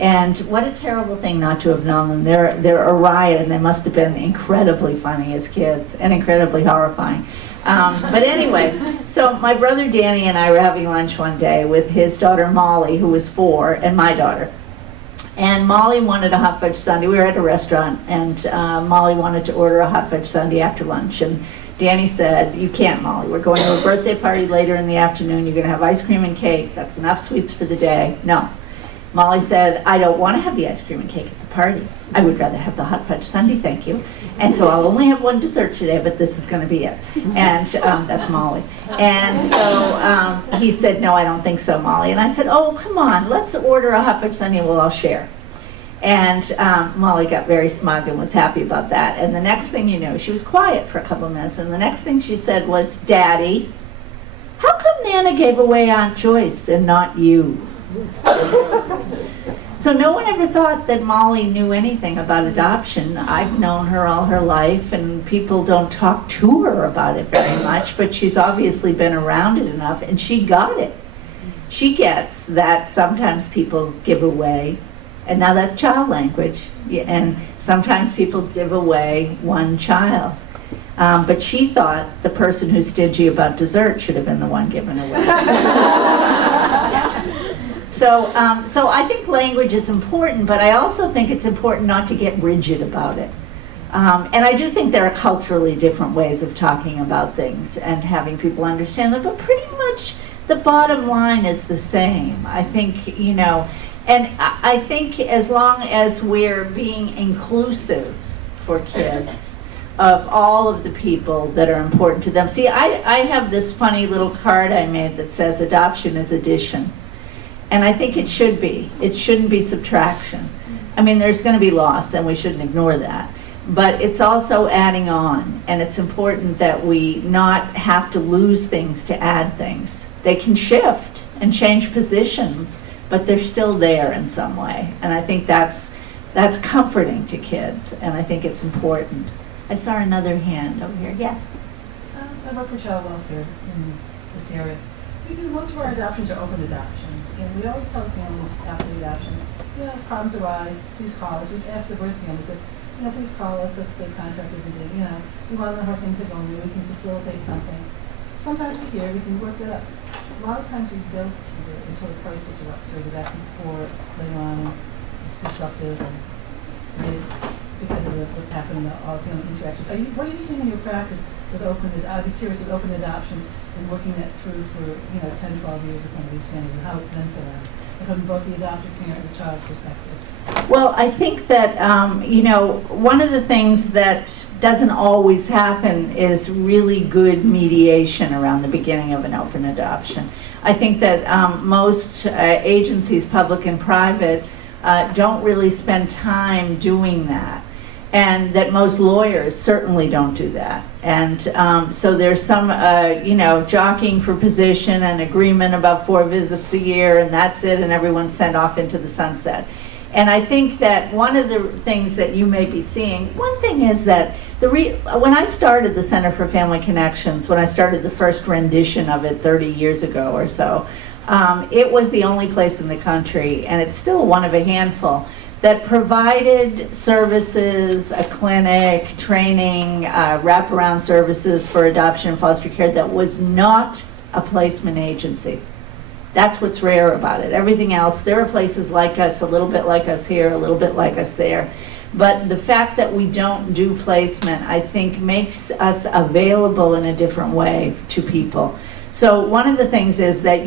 And what a terrible thing not to have known them. They're a riot, and they must have been incredibly funny as kids and incredibly horrifying. But anyway, so my brother Danny and I were having lunch one day with his daughter Molly, who was 4, and my daughter. And Molly wanted a hot fudge sundae. We were at a restaurant, and Molly wanted to order a hot fudge sundae after lunch. And Danny said, "You can't, Molly. We're going to a birthday party later in the afternoon. You're going to have ice cream and cake. That's enough sweets for the day." No. Molly said, "I don't want to have the ice cream and cake at the party. I would rather have the hot fudge sundae, thank you. And so I'll only have one dessert today, but this is going to be it." And that's Molly. And so he said, "No, I don't think so, Molly." And I said, "Oh, come on, let's order a hot fudge sundae and we'll all share." And Molly got very smug and was happy about that. And the next thing you know, she was quiet for a couple minutes, and the next thing she said was, "Daddy, how come Nana gave away Aunt Joyce and not you?" So no one ever thought that Molly knew anything about adoption. I've known her all her life, and people don't talk to her about it very much, but she's obviously been around it enough, and she got it. She gets that sometimes people give away, and now that's child language, and sometimes people give away one child. But she thought the person who's stingy about dessert should have been the one given away. So I think language is important, but I also think it's important not to get rigid about it. And I do think there are culturally different ways of talking about things and having people understand them, but pretty much the bottom line is the same. I think, you know, and I think as long as we're being inclusive for kids of all of the people that are important to them. See, I have this funny little card I made that says adoption is addition. And I think it should be. It shouldn't be subtraction. I mean, there's going to be loss, and we shouldn't ignore that. but it's also adding on, and it's important that we not have to lose things to add things. They can shift and change positions, but they're still there in some way, and I think that's comforting to kids, and I think it's important. I saw another hand over here. Yes? I work for child welfare in this area. Most of our adoptions are open adoptions, and we always tell families after the adoption, if problems arise, please call us. We've asked the birth families if, please call us if the contract isn't getting, we want to know how things are going, we can facilitate something. Sometimes we hear, we can work it up. A lot of times we don't hear until the crisis erupts, or the back and forth later on, it's disruptive and because of what's happening in all family interactions. What are you seeing in your practice with I'd be curious with open adoption and working that through for 10, 12 years with some of these families, and how it's been for them, from both the adoptive parent and the child's perspective? Well, I think that one of the things that doesn't always happen is really good mediation around the beginning of an open adoption. I think that most agencies, public and private, don't really spend time doing that, and that most lawyers certainly don't do that. And so there's some, jockeying for position and agreement about 4 visits a year, and that's it, and everyone's sent off into the sunset. And I think that one of the things that you may be seeing, one thing is that when I started the Center for Family Connections, when I started the first rendition of it 30 years ago or so, it was the only place in the country, and it's still one of a handful, that provided services, a clinic, training, wraparound services for adoption and foster care that was not a placement agency. That's what's rare about it. Everything else, there are places like us, a little bit like us here, a little bit like us there. But the fact that we don't do placement, I think, makes us available in a different way to people. So one of the things is that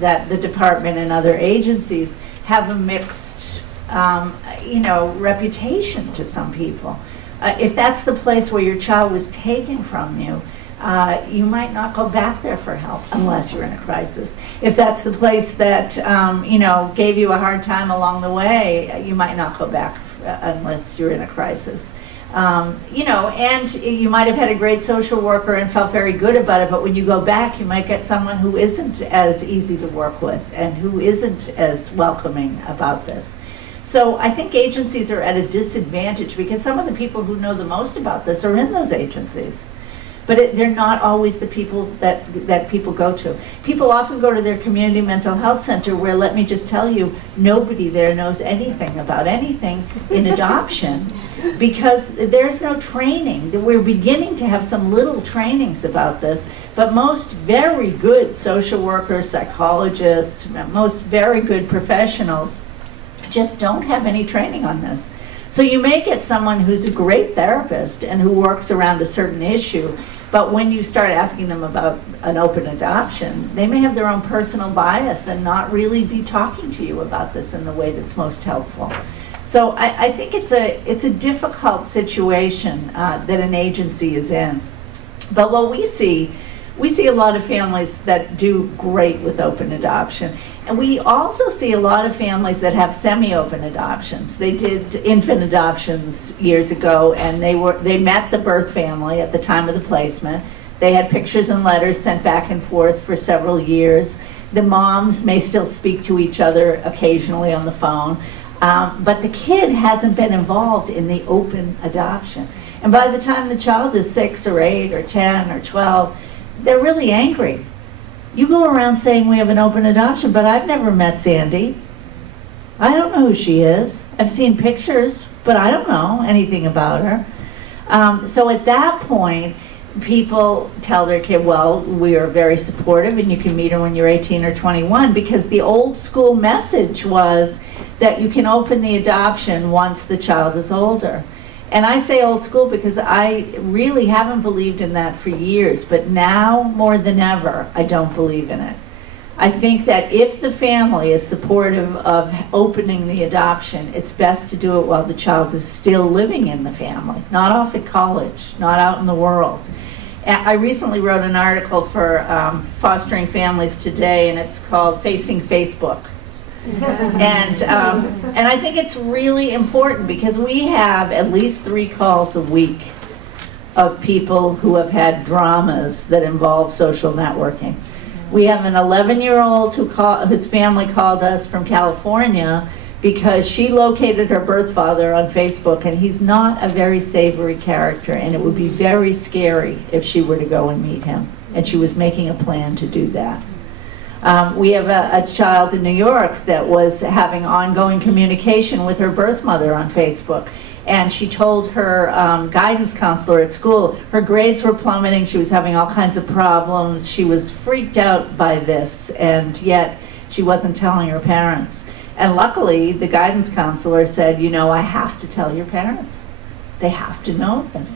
that the department and other agencies have a mixed reputation to some people. If that's the place where your child was taken from you, you might not go back there for help unless you're in a crisis. If that's the place that gave you a hard time along the way, you might not go back unless you're in a crisis. And you might have had a great social worker and felt very good about it, but when you go back, you might get someone who isn't as easy to work with and who isn't as welcoming about this. So I think agencies are at a disadvantage because some of the people who know the most about this are in those agencies. But they're not always the people that people go to. People often go to their community mental health center where, let me just tell you, nobody there knows anything about anything in adoption because there's no training. We're beginning to have some little trainings about this, but most very good social workers, psychologists, most very good professionals just don't have any training on this. So you may get someone who's a great therapist and who works around a certain issue, but when you start asking them about an open adoption, they may have their own personal bias and not really be talking to you about this in the way that's most helpful. So I think it's a difficult situation that an agency is in. But what we see a lot of families that do great with open adoption. And we also see a lot of families that have semi-open adoptions. They did infant adoptions years ago, and they met the birth family at the time of the placement. They had pictures and letters sent back and forth for several years. The moms may still speak to each other occasionally on the phone, but the kid hasn't been involved in the open adoption. And by the time the child is 6 or 8 or 10 or 12, they're really angry. You go around saying we have an open adoption, but I've never met Sandy. I don't know who she is. I've seen pictures, but I don't know anything about her. So at that point, people tell their kid, well, we are very supportive and you can meet her when you're 18 or 21, because the old school message was that you can open the adoption once the child is older. And I say old school because I really haven't believed in that for years, but now more than ever, I don't believe in it. I think that if the family is supportive of opening the adoption, it's best to do it while the child is still living in the family, not off at college, not out in the world. I recently wrote an article for Fostering Families Today, and it's called Facing Facebook. And I think it's really important because we have at least 3 calls a week of people who have had dramas that involve social networking. We have an 11-year-old whose family called us from California because she located her birth father on Facebook, and he's not a very savory character, and it would be very scary if she were to go and meet him, and she was making a plan to do that. We have a child in New York that was having ongoing communication with her birth mother on Facebook, and she told her guidance counselor at school her grades were plummeting, she was having all kinds of problems, she was freaked out by this, and yet she wasn't telling her parents. And luckily, the guidance counselor said, you know, I have to tell your parents. They have to know this.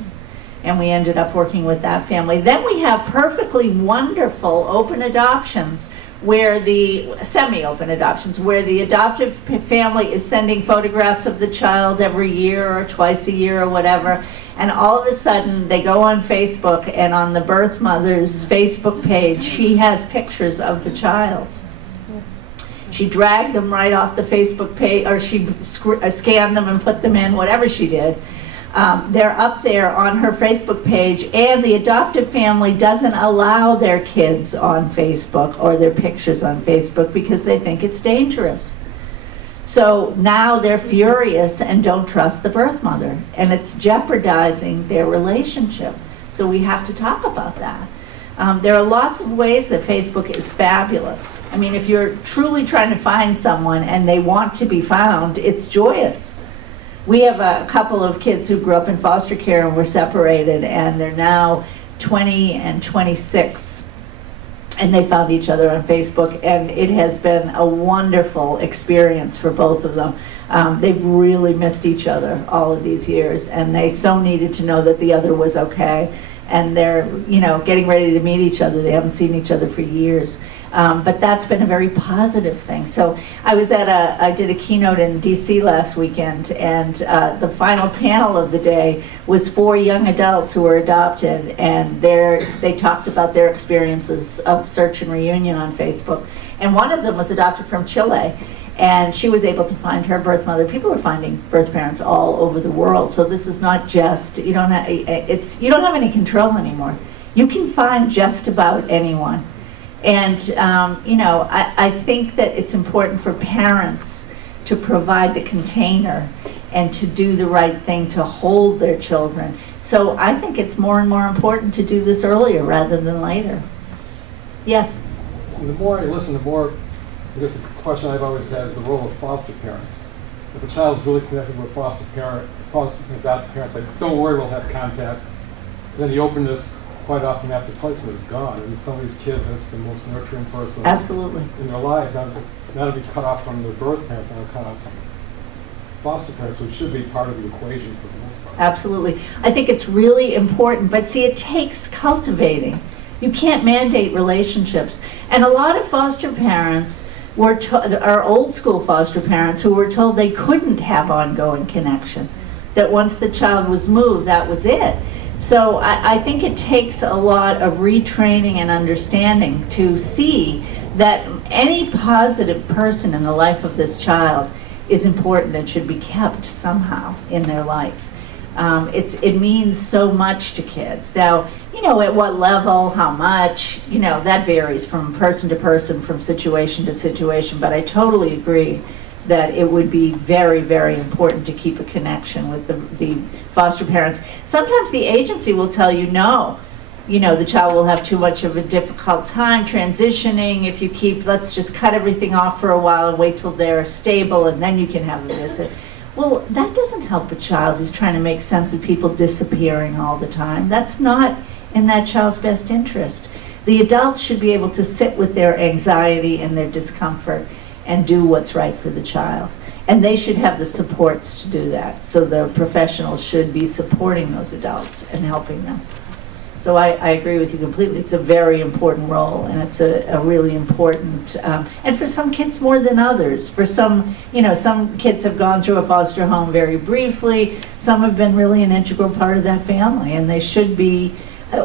And we ended up working with that family. Then we have perfectly wonderful open adoptions, where the semi-open adoptions, where the adoptive family is sending photographs of the child every year or twice a year or whatever. And all of a sudden, they go on Facebook, and on the birth mother's Facebook page, she has pictures of the child. She dragged them right off the Facebook page, or she scanned them and put them in, whatever she did. They're up there on her Facebook page, and the adoptive family doesn't allow their kids on Facebook or their pictures on Facebook because they think it's dangerous. So now they're furious and don't trust the birth mother, and it's jeopardizing their relationship. So we have to talk about that. There are lots of ways that Facebook is fabulous. I mean, if you're truly trying to find someone and they want to be found, it's joyous. We have a couple of kids who grew up in foster care and were separated, and they're now 20 and 26. And they found each other on Facebook, and it has been a wonderful experience for both of them. They've really missed each other all of these years, and they so needed to know that the other was okay. And they're, you know, getting ready to meet each other. They haven't seen each other for years. But that's been a very positive thing. So I was at I did a keynote in DC last weekend, and the final panel of the day was 4 young adults who were adopted, and they talked about their experiences of search and reunion on Facebook. And one of them was adopted from Chile, and she was able to find her birth mother. People were finding birth parents all over the world. So this is not just, you don't have any control anymore. You can find just about anyone. And you know, I think that it's important for parents to provide the container and to do the right thing to hold their children. So I think it's more and more important to do this earlier rather than later. Yes? So the more I listen, the more, I guess the question I've always had is the role of foster parents. If a child's really connected with a foster parent, adoptive parents, like, don't worry, we'll have contact. Then the openness quite often after placement is gone. And some of these kids, that's the most nurturing person Absolutely. in their lives. Not to be cut off from their birth parents, not cut off from foster parents, which should be part of the equation for the most part. Absolutely. I think it's really important, but see, it takes cultivating. You can't mandate relationships. And a lot of foster parents are old school foster parents who were told they couldn't have ongoing connection, that once the child was moved, that was it. So I think it takes a lot of retraining and understanding to see that any positive person in the life of this child is important and should be kept somehow in their life. It means so much to kids. Now, you know, at what level, how much, you know, that varies from person to person, from situation to situation, but I totally agree that it would be very, very important to keep a connection with the foster parents. Sometimes the agency will tell you, no, you know, the child will have too much of a difficult time transitioning if you let's just cut everything off for a while and wait till they're stable and then you can have a visit. Well, that doesn't help a child who's trying to make sense of people disappearing all the time. That's not in that child's best interest. The adults should be able to sit with their anxiety and their discomfort and do what's right for the child. And they should have the supports to do that. So the professionals should be supporting those adults and helping them. So I agree with you completely. It's a very important role, and it's a really important, and for some kids more than others. For some, you know, some kids have gone through a foster home very briefly. Some have been really an integral part of that family, and they should be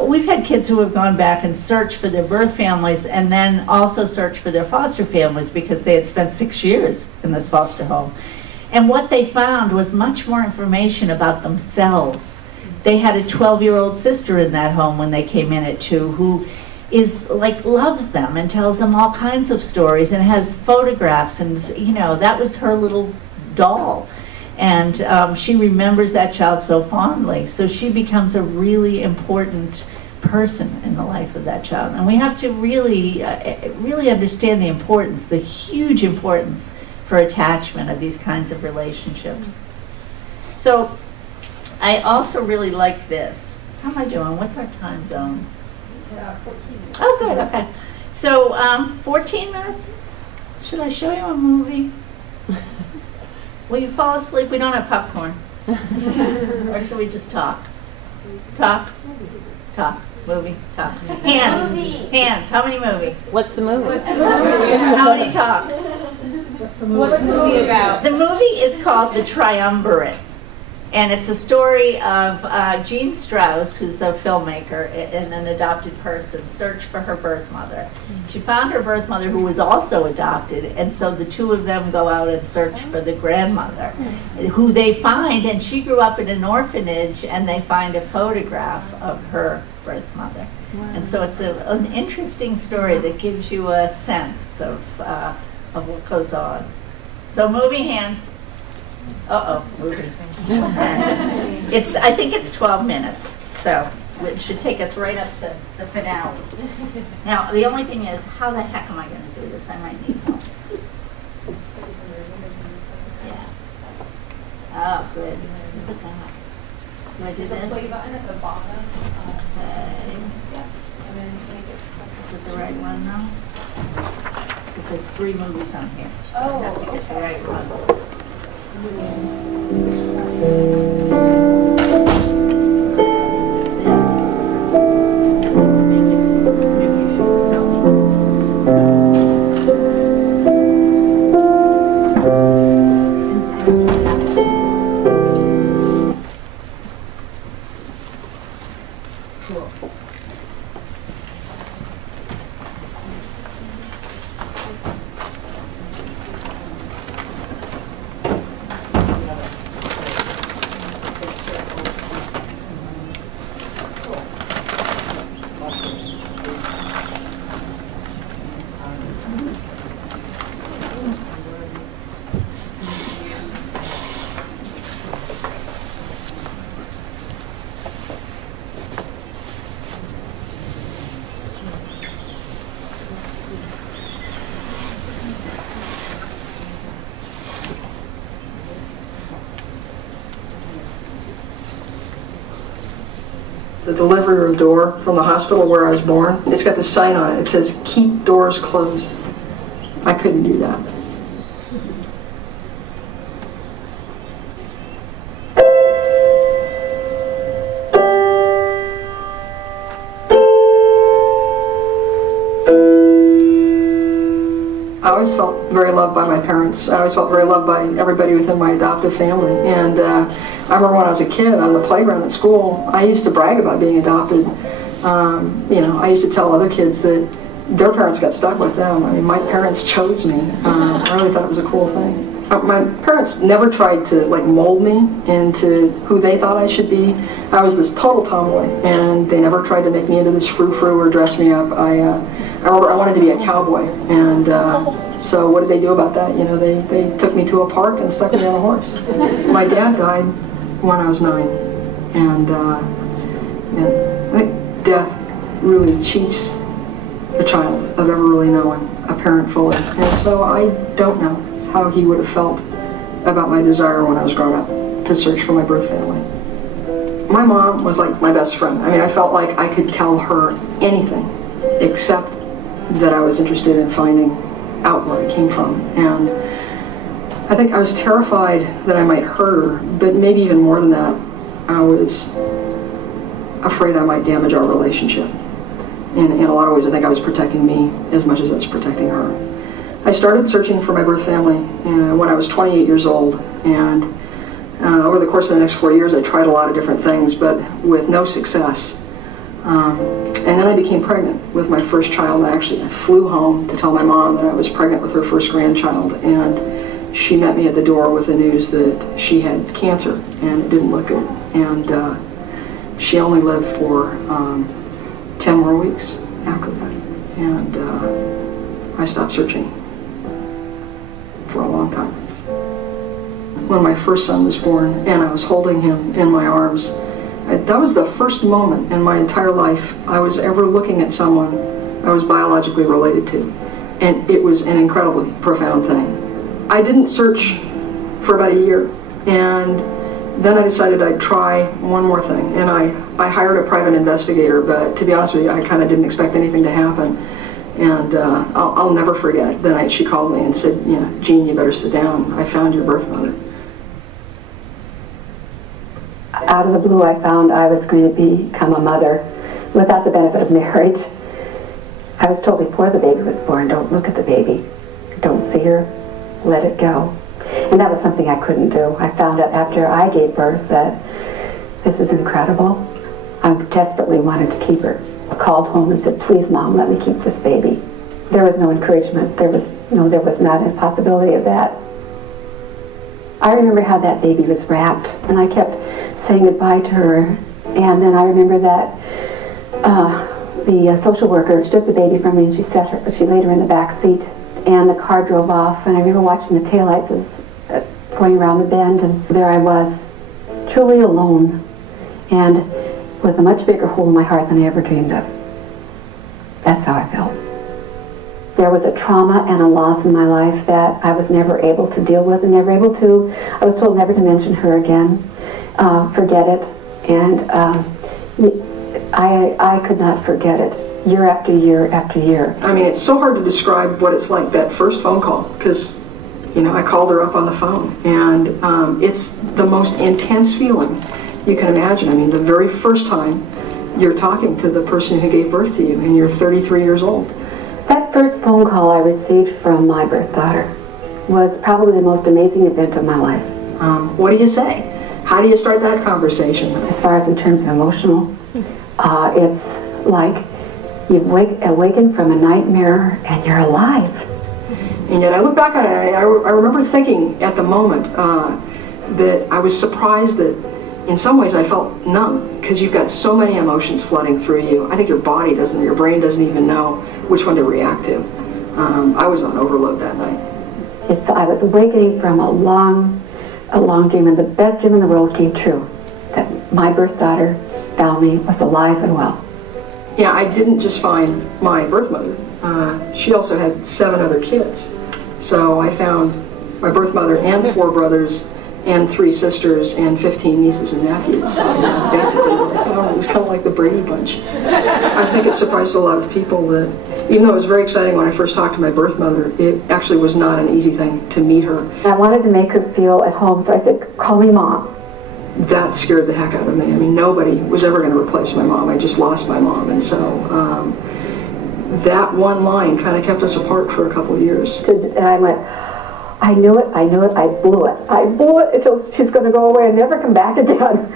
we've had kids who have gone back and searched for their birth families and then also searched for their foster families because they had spent 6 years in this foster home. And what they found was much more information about themselves. They had a 12-year-old sister in that home when they came in at 2 who is like loves them and tells them all kinds of stories and has photographs, and you know, that was her little doll. And she remembers that child so fondly. So she becomes a really important person in the life of that child. And we have to really, really understand the importance, the huge importance for attachment of these kinds of relationships. So I also really like this. How am I doing? What's our time zone? 14 minutes. Oh, good, okay. So 14 minutes? Should I show you a movie? Will you fall asleep? We don't have popcorn. Or should we just talk? Talk? Talk. Movie? Talk. Hands. Hands. How many movie? What's the movie? How many talk? What's the movie about? The movie is called The Triumvirate. And it's a story of Jean Strauss, who's a filmmaker and an adopted person, searched for her birth mother. She found her birth mother, who was also adopted, and so the two of them go out and search for the grandmother, who they find, and she grew up in an orphanage, and they find a photograph of her birth mother. Wow. And so it's an interesting story that gives you a sense of what goes on. So movie, hands. Uh-oh, movie. I think it's 12 minutes, so it should take us right up to the finale. Now, the only thing is, how the heck am I going to do this? I might need help. Yeah. Oh, good. Look at that. Do I do this? Play button at the bottom. Okay. Yeah. And then take it. This is the right one now? Because there's 3 movies on here. So Oh, I have to get the right one. The delivery room door from the hospital where I was born, it's got this sign on it. It says, "Keep doors closed." I couldn't do that. I always felt very loved by my parents. I always felt very loved by everybody within my adoptive family. And I remember when I was a kid on the playground at school, I used to brag about being adopted. You know, I used to tell other kids that their parents got stuck with them. I mean, my parents chose me. I really thought it was a cool thing. My parents never tried to like mold me into who they thought I should be. I was this total tomboy, and they never tried to make me into this frou-frou or dress me up. I remember I wanted to be a cowboy, and so what did they do about that? You know, they took me to a park and stuck me on a horse. My dad died when I was 9, and I think death really cheats a child of ever really knowing a parent fully. And so I don't know how he would have felt about my desire when I was growing up to search for my birth family. My mom was like my best friend. I mean, I felt like I could tell her anything except that I was interested in finding out where I came from. And I think I was terrified that I might hurt her, but maybe even more than that, I was afraid I might damage our relationship. In a lot of ways, I think I was protecting me as much as I was protecting her. I started searching for my birth family when I was 28 years old, and over the course of the next 4 years, I tried a lot of different things, but with no success. And then I became pregnant with my first child. I actually flew home to tell my mom that I was pregnant with her first grandchild, and she met me at the door with the news that she had cancer, and it didn't look good. And she only lived for 10 more weeks after that. And I stopped searching for a long time. When my first son was born and I was holding him in my arms, that was the first moment in my entire life I was ever looking at someone I was biologically related to. And it was an incredibly profound thing. I didn't search for about a year, and then I decided I'd try one more thing. And I hired a private investigator, but to be honest with you, I kind of didn't expect anything to happen. And I'll never forget the night she called me and said, you know, Jean, you better sit down. I found your birth mother. Out of the blue, I found I was going to become a mother without the benefit of marriage. I was told before the baby was born, don't look at the baby. Don't see her. Let it go. And that was something I couldn't do. I found out after I gave birth that this was incredible. I desperately wanted to keep her. I called home and said, please, Mom, let me keep this baby. There was no encouragement. There was not a possibility of that. I remember how that baby was wrapped, and I kept saying goodbye to her. And then I remember that the social worker took the baby from me, and she laid her in the back seat, and the car drove off. And I remember watching the taillights as going around the bend, and there I was, truly alone, and with a much bigger hole in my heart than I ever dreamed of. That's how I felt. There was a trauma and a loss in my life that I was never able to deal with, and never able to, I was told never to mention her again, forget it, and I could not forget it, year after year after year. I mean, it's so hard to describe what it's like, that first phone call, because, you know, I called her up on the phone, and it's the most intense feeling you can imagine. I mean, the very first time you're talking to the person who gave birth to you, and you're 33 years old. That first phone call I received from my birth daughter was probably the most amazing event of my life. What do you say? How do you start that conversation? As far as in terms of emotional, it's like you've awakened from a nightmare and you're alive. And yet I look back on it, I remember thinking at the moment that I was surprised that in some ways I felt numb, because you've got so many emotions flooding through you. I think your body doesn't, your brain doesn't even know which one to react to. I was on overload that night. I was awakening from a long dream, and the best dream in the world came true. That my birth daughter found me, was alive and well. Yeah, I didn't just find my birth mother. She also had 7 other kids. So I found my birth mother and 4 brothers and 3 sisters and 15 nieces and nephews. So basically what I found was kind of like the Brady Bunch. I think it surprised a lot of people that, even though it was very exciting when I first talked to my birth mother, it actually was not an easy thing to meet her. I wanted to make her feel at home, so I said, call me Mom. That scared the heck out of me. I mean, nobody was ever going to replace my mom. I just lost my mom, and so that one line kind of kept us apart for a couple of years. And I went, I knew it, I blew it. She's going to go away and never come back again.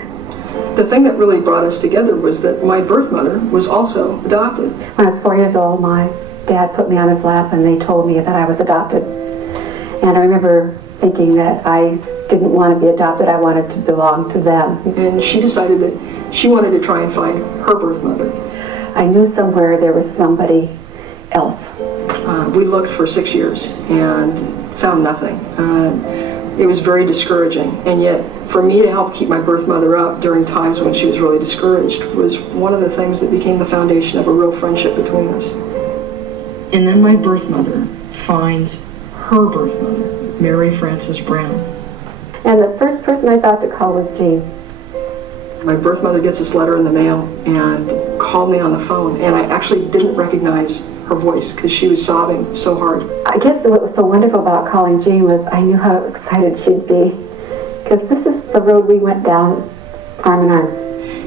The thing that really brought us together was that my birth mother was also adopted. When I was 4 years old, my dad put me on his lap and they told me that I was adopted. And I remember thinking that I didn't want to be adopted, I wanted to belong to them. And she decided that she wanted to try and find her birth mother. I knew somewhere there was somebody else. We looked for 6 years and found nothing. It was very discouraging, and yet for me to help keep my birth mother up during times when she was really discouraged was one of the things that became the foundation of a real friendship between us. And then my birth mother finds her birth mother, Mary Frances Brown. And the first person I thought to call was Jean. My birth mother gets this letter in the mail and called me on the phone, and I actually didn't recognize her voice because she was sobbing so hard. I guess what was so wonderful about calling Jean was I knew how excited she'd be, because this is the road we went down arm in arm.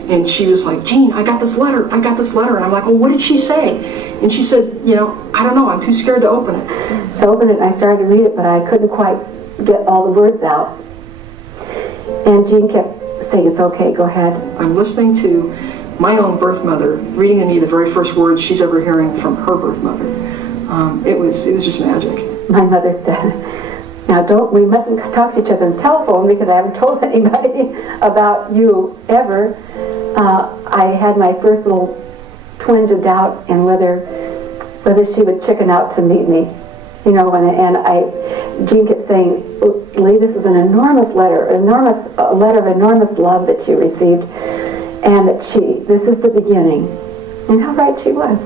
And she was like, Jean, I got this letter. And I'm like, well, what did she say? And she said, you know, I don't know, I'm too scared to open it. So I opened it and I started to read it, but I couldn't quite get all the words out. And Jean kept saying, it's okay, go ahead. I'm listening to my own birth mother reading to me the very first words she's ever hearing from her birth mother. It was just magic. My mother said, now we mustn't talk to each other on the telephone because I haven't told anybody about you ever. I had my first little twinge of doubt in whether she would chicken out to meet me. You know, Jean kept saying, Lee, this was an enormous letter, a letter of enormous love that you received, and that this is the beginning. And how right she was.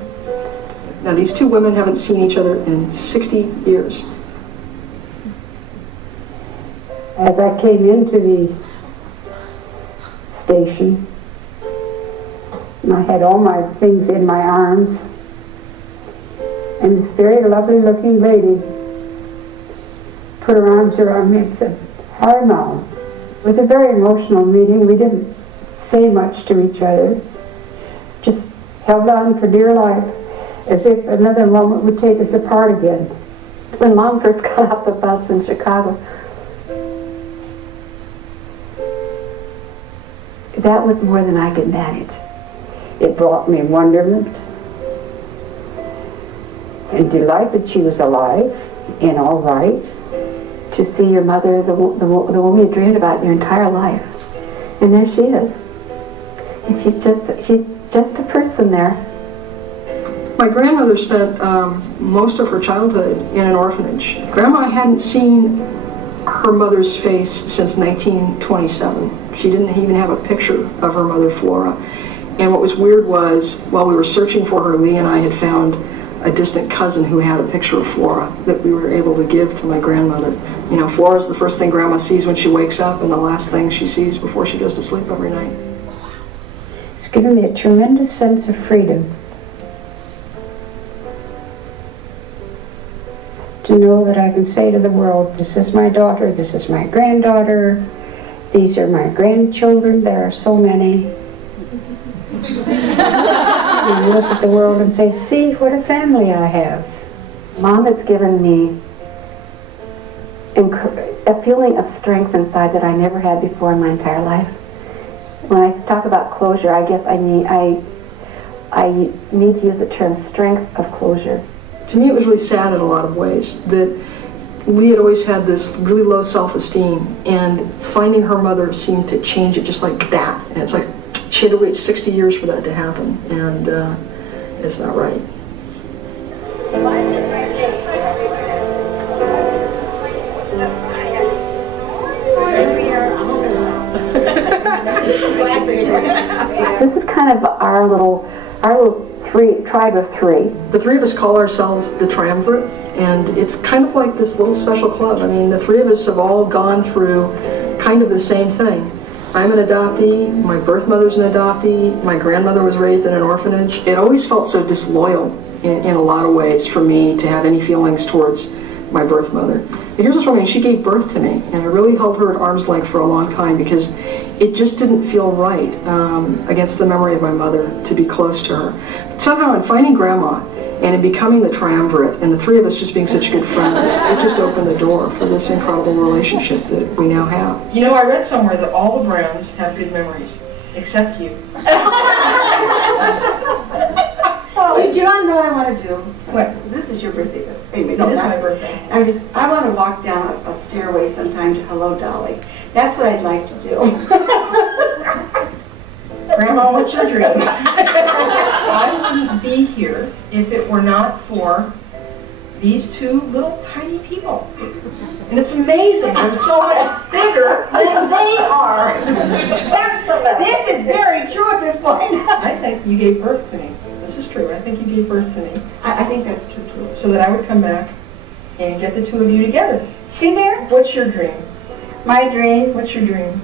Now, these two women haven't seen each other in 60 years. As I came into the station, I had all my things in my arms, and this very lovely looking lady put her arms around me and said, "Hi, Mom." It was a very emotional meeting. We didn't say much to each other, just held on for dear life, as if another moment would take us apart again. When Mom first got off the bus in Chicago, that was more than I could manage. It brought me wonderment and delight that she was alive and all right. To see your mother, the woman you dreamed about your entire life. And there she is. And she's just a person there. My grandmother spent most of her childhood in an orphanage. Grandma hadn't seen her mother's face since 1927. She didn't even have a picture of her mother, Flora. And what was weird was, while we were searching for her, Lee and I had found a distant cousin who had a picture of Flora that we were able to give to my grandmother. You know, Flora's the first thing Grandma sees when she wakes up and the last thing she sees before she goes to sleep every night. It's given me a tremendous sense of freedom to know that I can say to the world, this is my daughter, this is my granddaughter, these are my grandchildren, there are so many. And you look at the world and say, see what a family I have. Mom has given me a feeling of strength inside that I never had before in my entire life. When I talk about closure, I guess I need to use the term strength of closure. To me, it was really sad in a lot of ways that Lee had always had this really low self-esteem, and finding her mother seemed to change it just like that. And it's like she had to wait 60 years for that to happen, and it's not right. This is kind of our little tribe of three. The three of us call ourselves the Triumvirate, and it's kind of like this little special club. I mean, the three of us have all gone through kind of the same thing. I'm an adoptee, my birth mother's an adoptee, my grandmother was raised in an orphanage. It always felt so disloyal in a lot of ways for me to have any feelings towards my birth mother. But here's this woman, she gave birth to me, and I really held her at arm's length for a long time because it just didn't feel right against the memory of my mother to be close to her. But somehow in finding Grandma and in becoming the Triumvirate, and the three of us just being such good friends, it just opened the door for this incredible relationship that we now have. You know, I read somewhere that all the Browns have good memories, except you. Do you want to know what I want to do? What? This is your birthday. Anyway, It is my birthday. I want to walk down a stairway sometime to Hello Dolly. That's what I'd like to do. Grandma, what's your dream? I wouldn't be here if it were not for these two little tiny people. And it's amazing. I'm so much bigger than they are. This is very true at this point. I think you gave birth to me. This is true. I think you gave birth to me. I think that's true too. So that I would come back and get the two of you together. See there? What's your dream? My dream. What's your dream?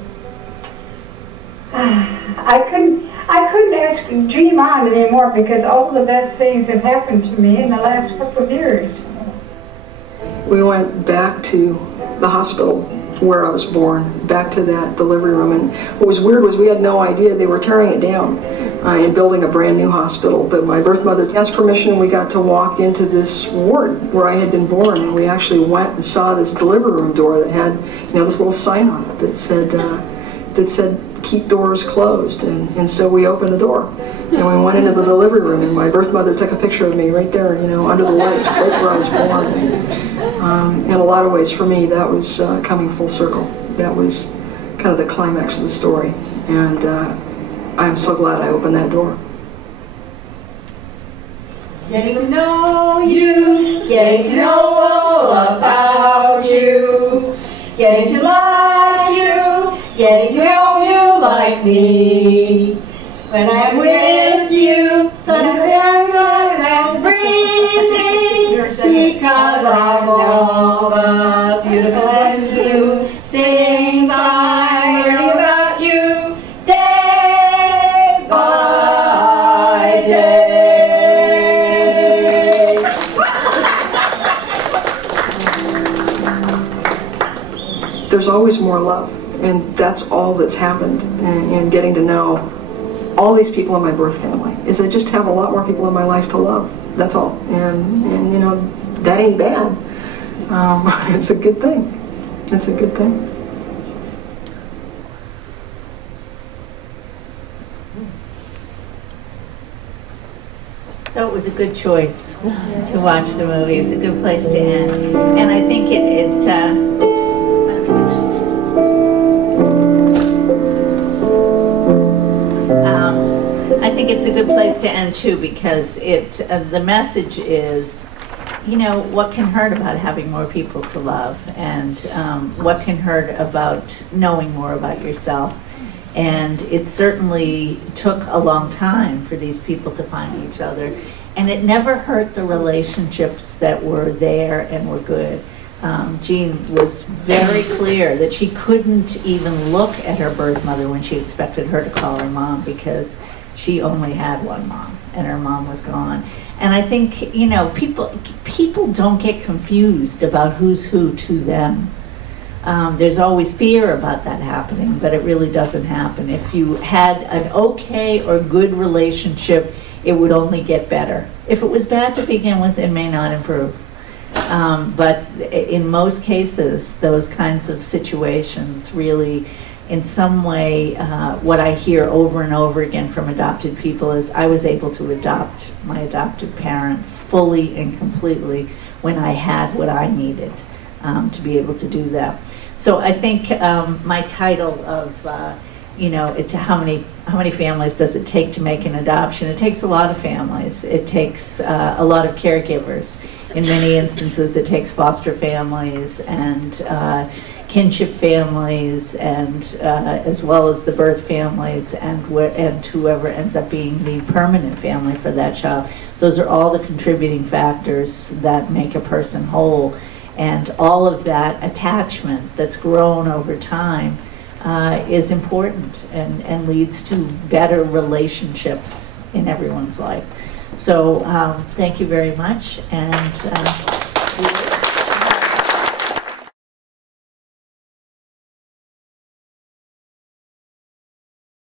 I couldn't ask dream on anymore because all the best things have happened to me in the last couple of years. We went back to the hospital where I was born, back to that delivery room, and what was weird was we had no idea they were tearing it down and building a brand new hospital. But my birth mother asked permission, and we got to walk into this ward where I had been born, and we actually went and saw this delivery room door that had, you know, this little sign on it that said keep doors closed, and so we opened the door. And we went into the delivery room, and my birth mother took a picture of me right there, you know, under the lights, right where I was born. And, in a lot of ways, for me, that was coming full circle. That was kind of the climax of the story. And I'm so glad I opened that door. Getting to know you, getting to know all about you, getting to like you, getting to help you like me. When I'm with you, suddenly I'm good and breezy, because I'm all the beautiful and new things I'm learning about you day by day. There's always more love, and that's all that's happened in getting to know all these people in my birth family, is I just have a lot more people in my life to love. That's all. And you know, that ain't bad. It's a good thing. It's a good thing. So it was a good choice to watch the movie. It's a good place to end. And I think I think it's a good place to end too, because the message is, you know, what can hurt about having more people to love, and what can hurt about knowing more about yourself. And it certainly took a long time for these people to find each other, and it never hurt the relationships that were there and were good. Jean was very clear that she couldn't even look at her birth mother when she expected her to call her mom, because she only had one mom and her mom was gone. And I think, you know, people don't get confused about who's who to them. There's always fear about that happening, but it really doesn't happen. If you had an okay or good relationship, it would only get better. If it was bad to begin with, it may not improve. But in most cases, those kinds of situations really, in some way, what I hear over and over again from adopted people is, I was able to adopt my adoptive parents fully and completely when I had what I needed to be able to do that. So I think my title of, you know, how many families does it take to make an adoption? It takes a lot of families. It takes a lot of caregivers. In many instances, it takes foster families and kinship families, and as well as the birth families, and whoever ends up being the permanent family for that child. Those are all the contributing factors that make a person whole, and all of that attachment that's grown over time is important and leads to better relationships in everyone's life. So thank you very much, and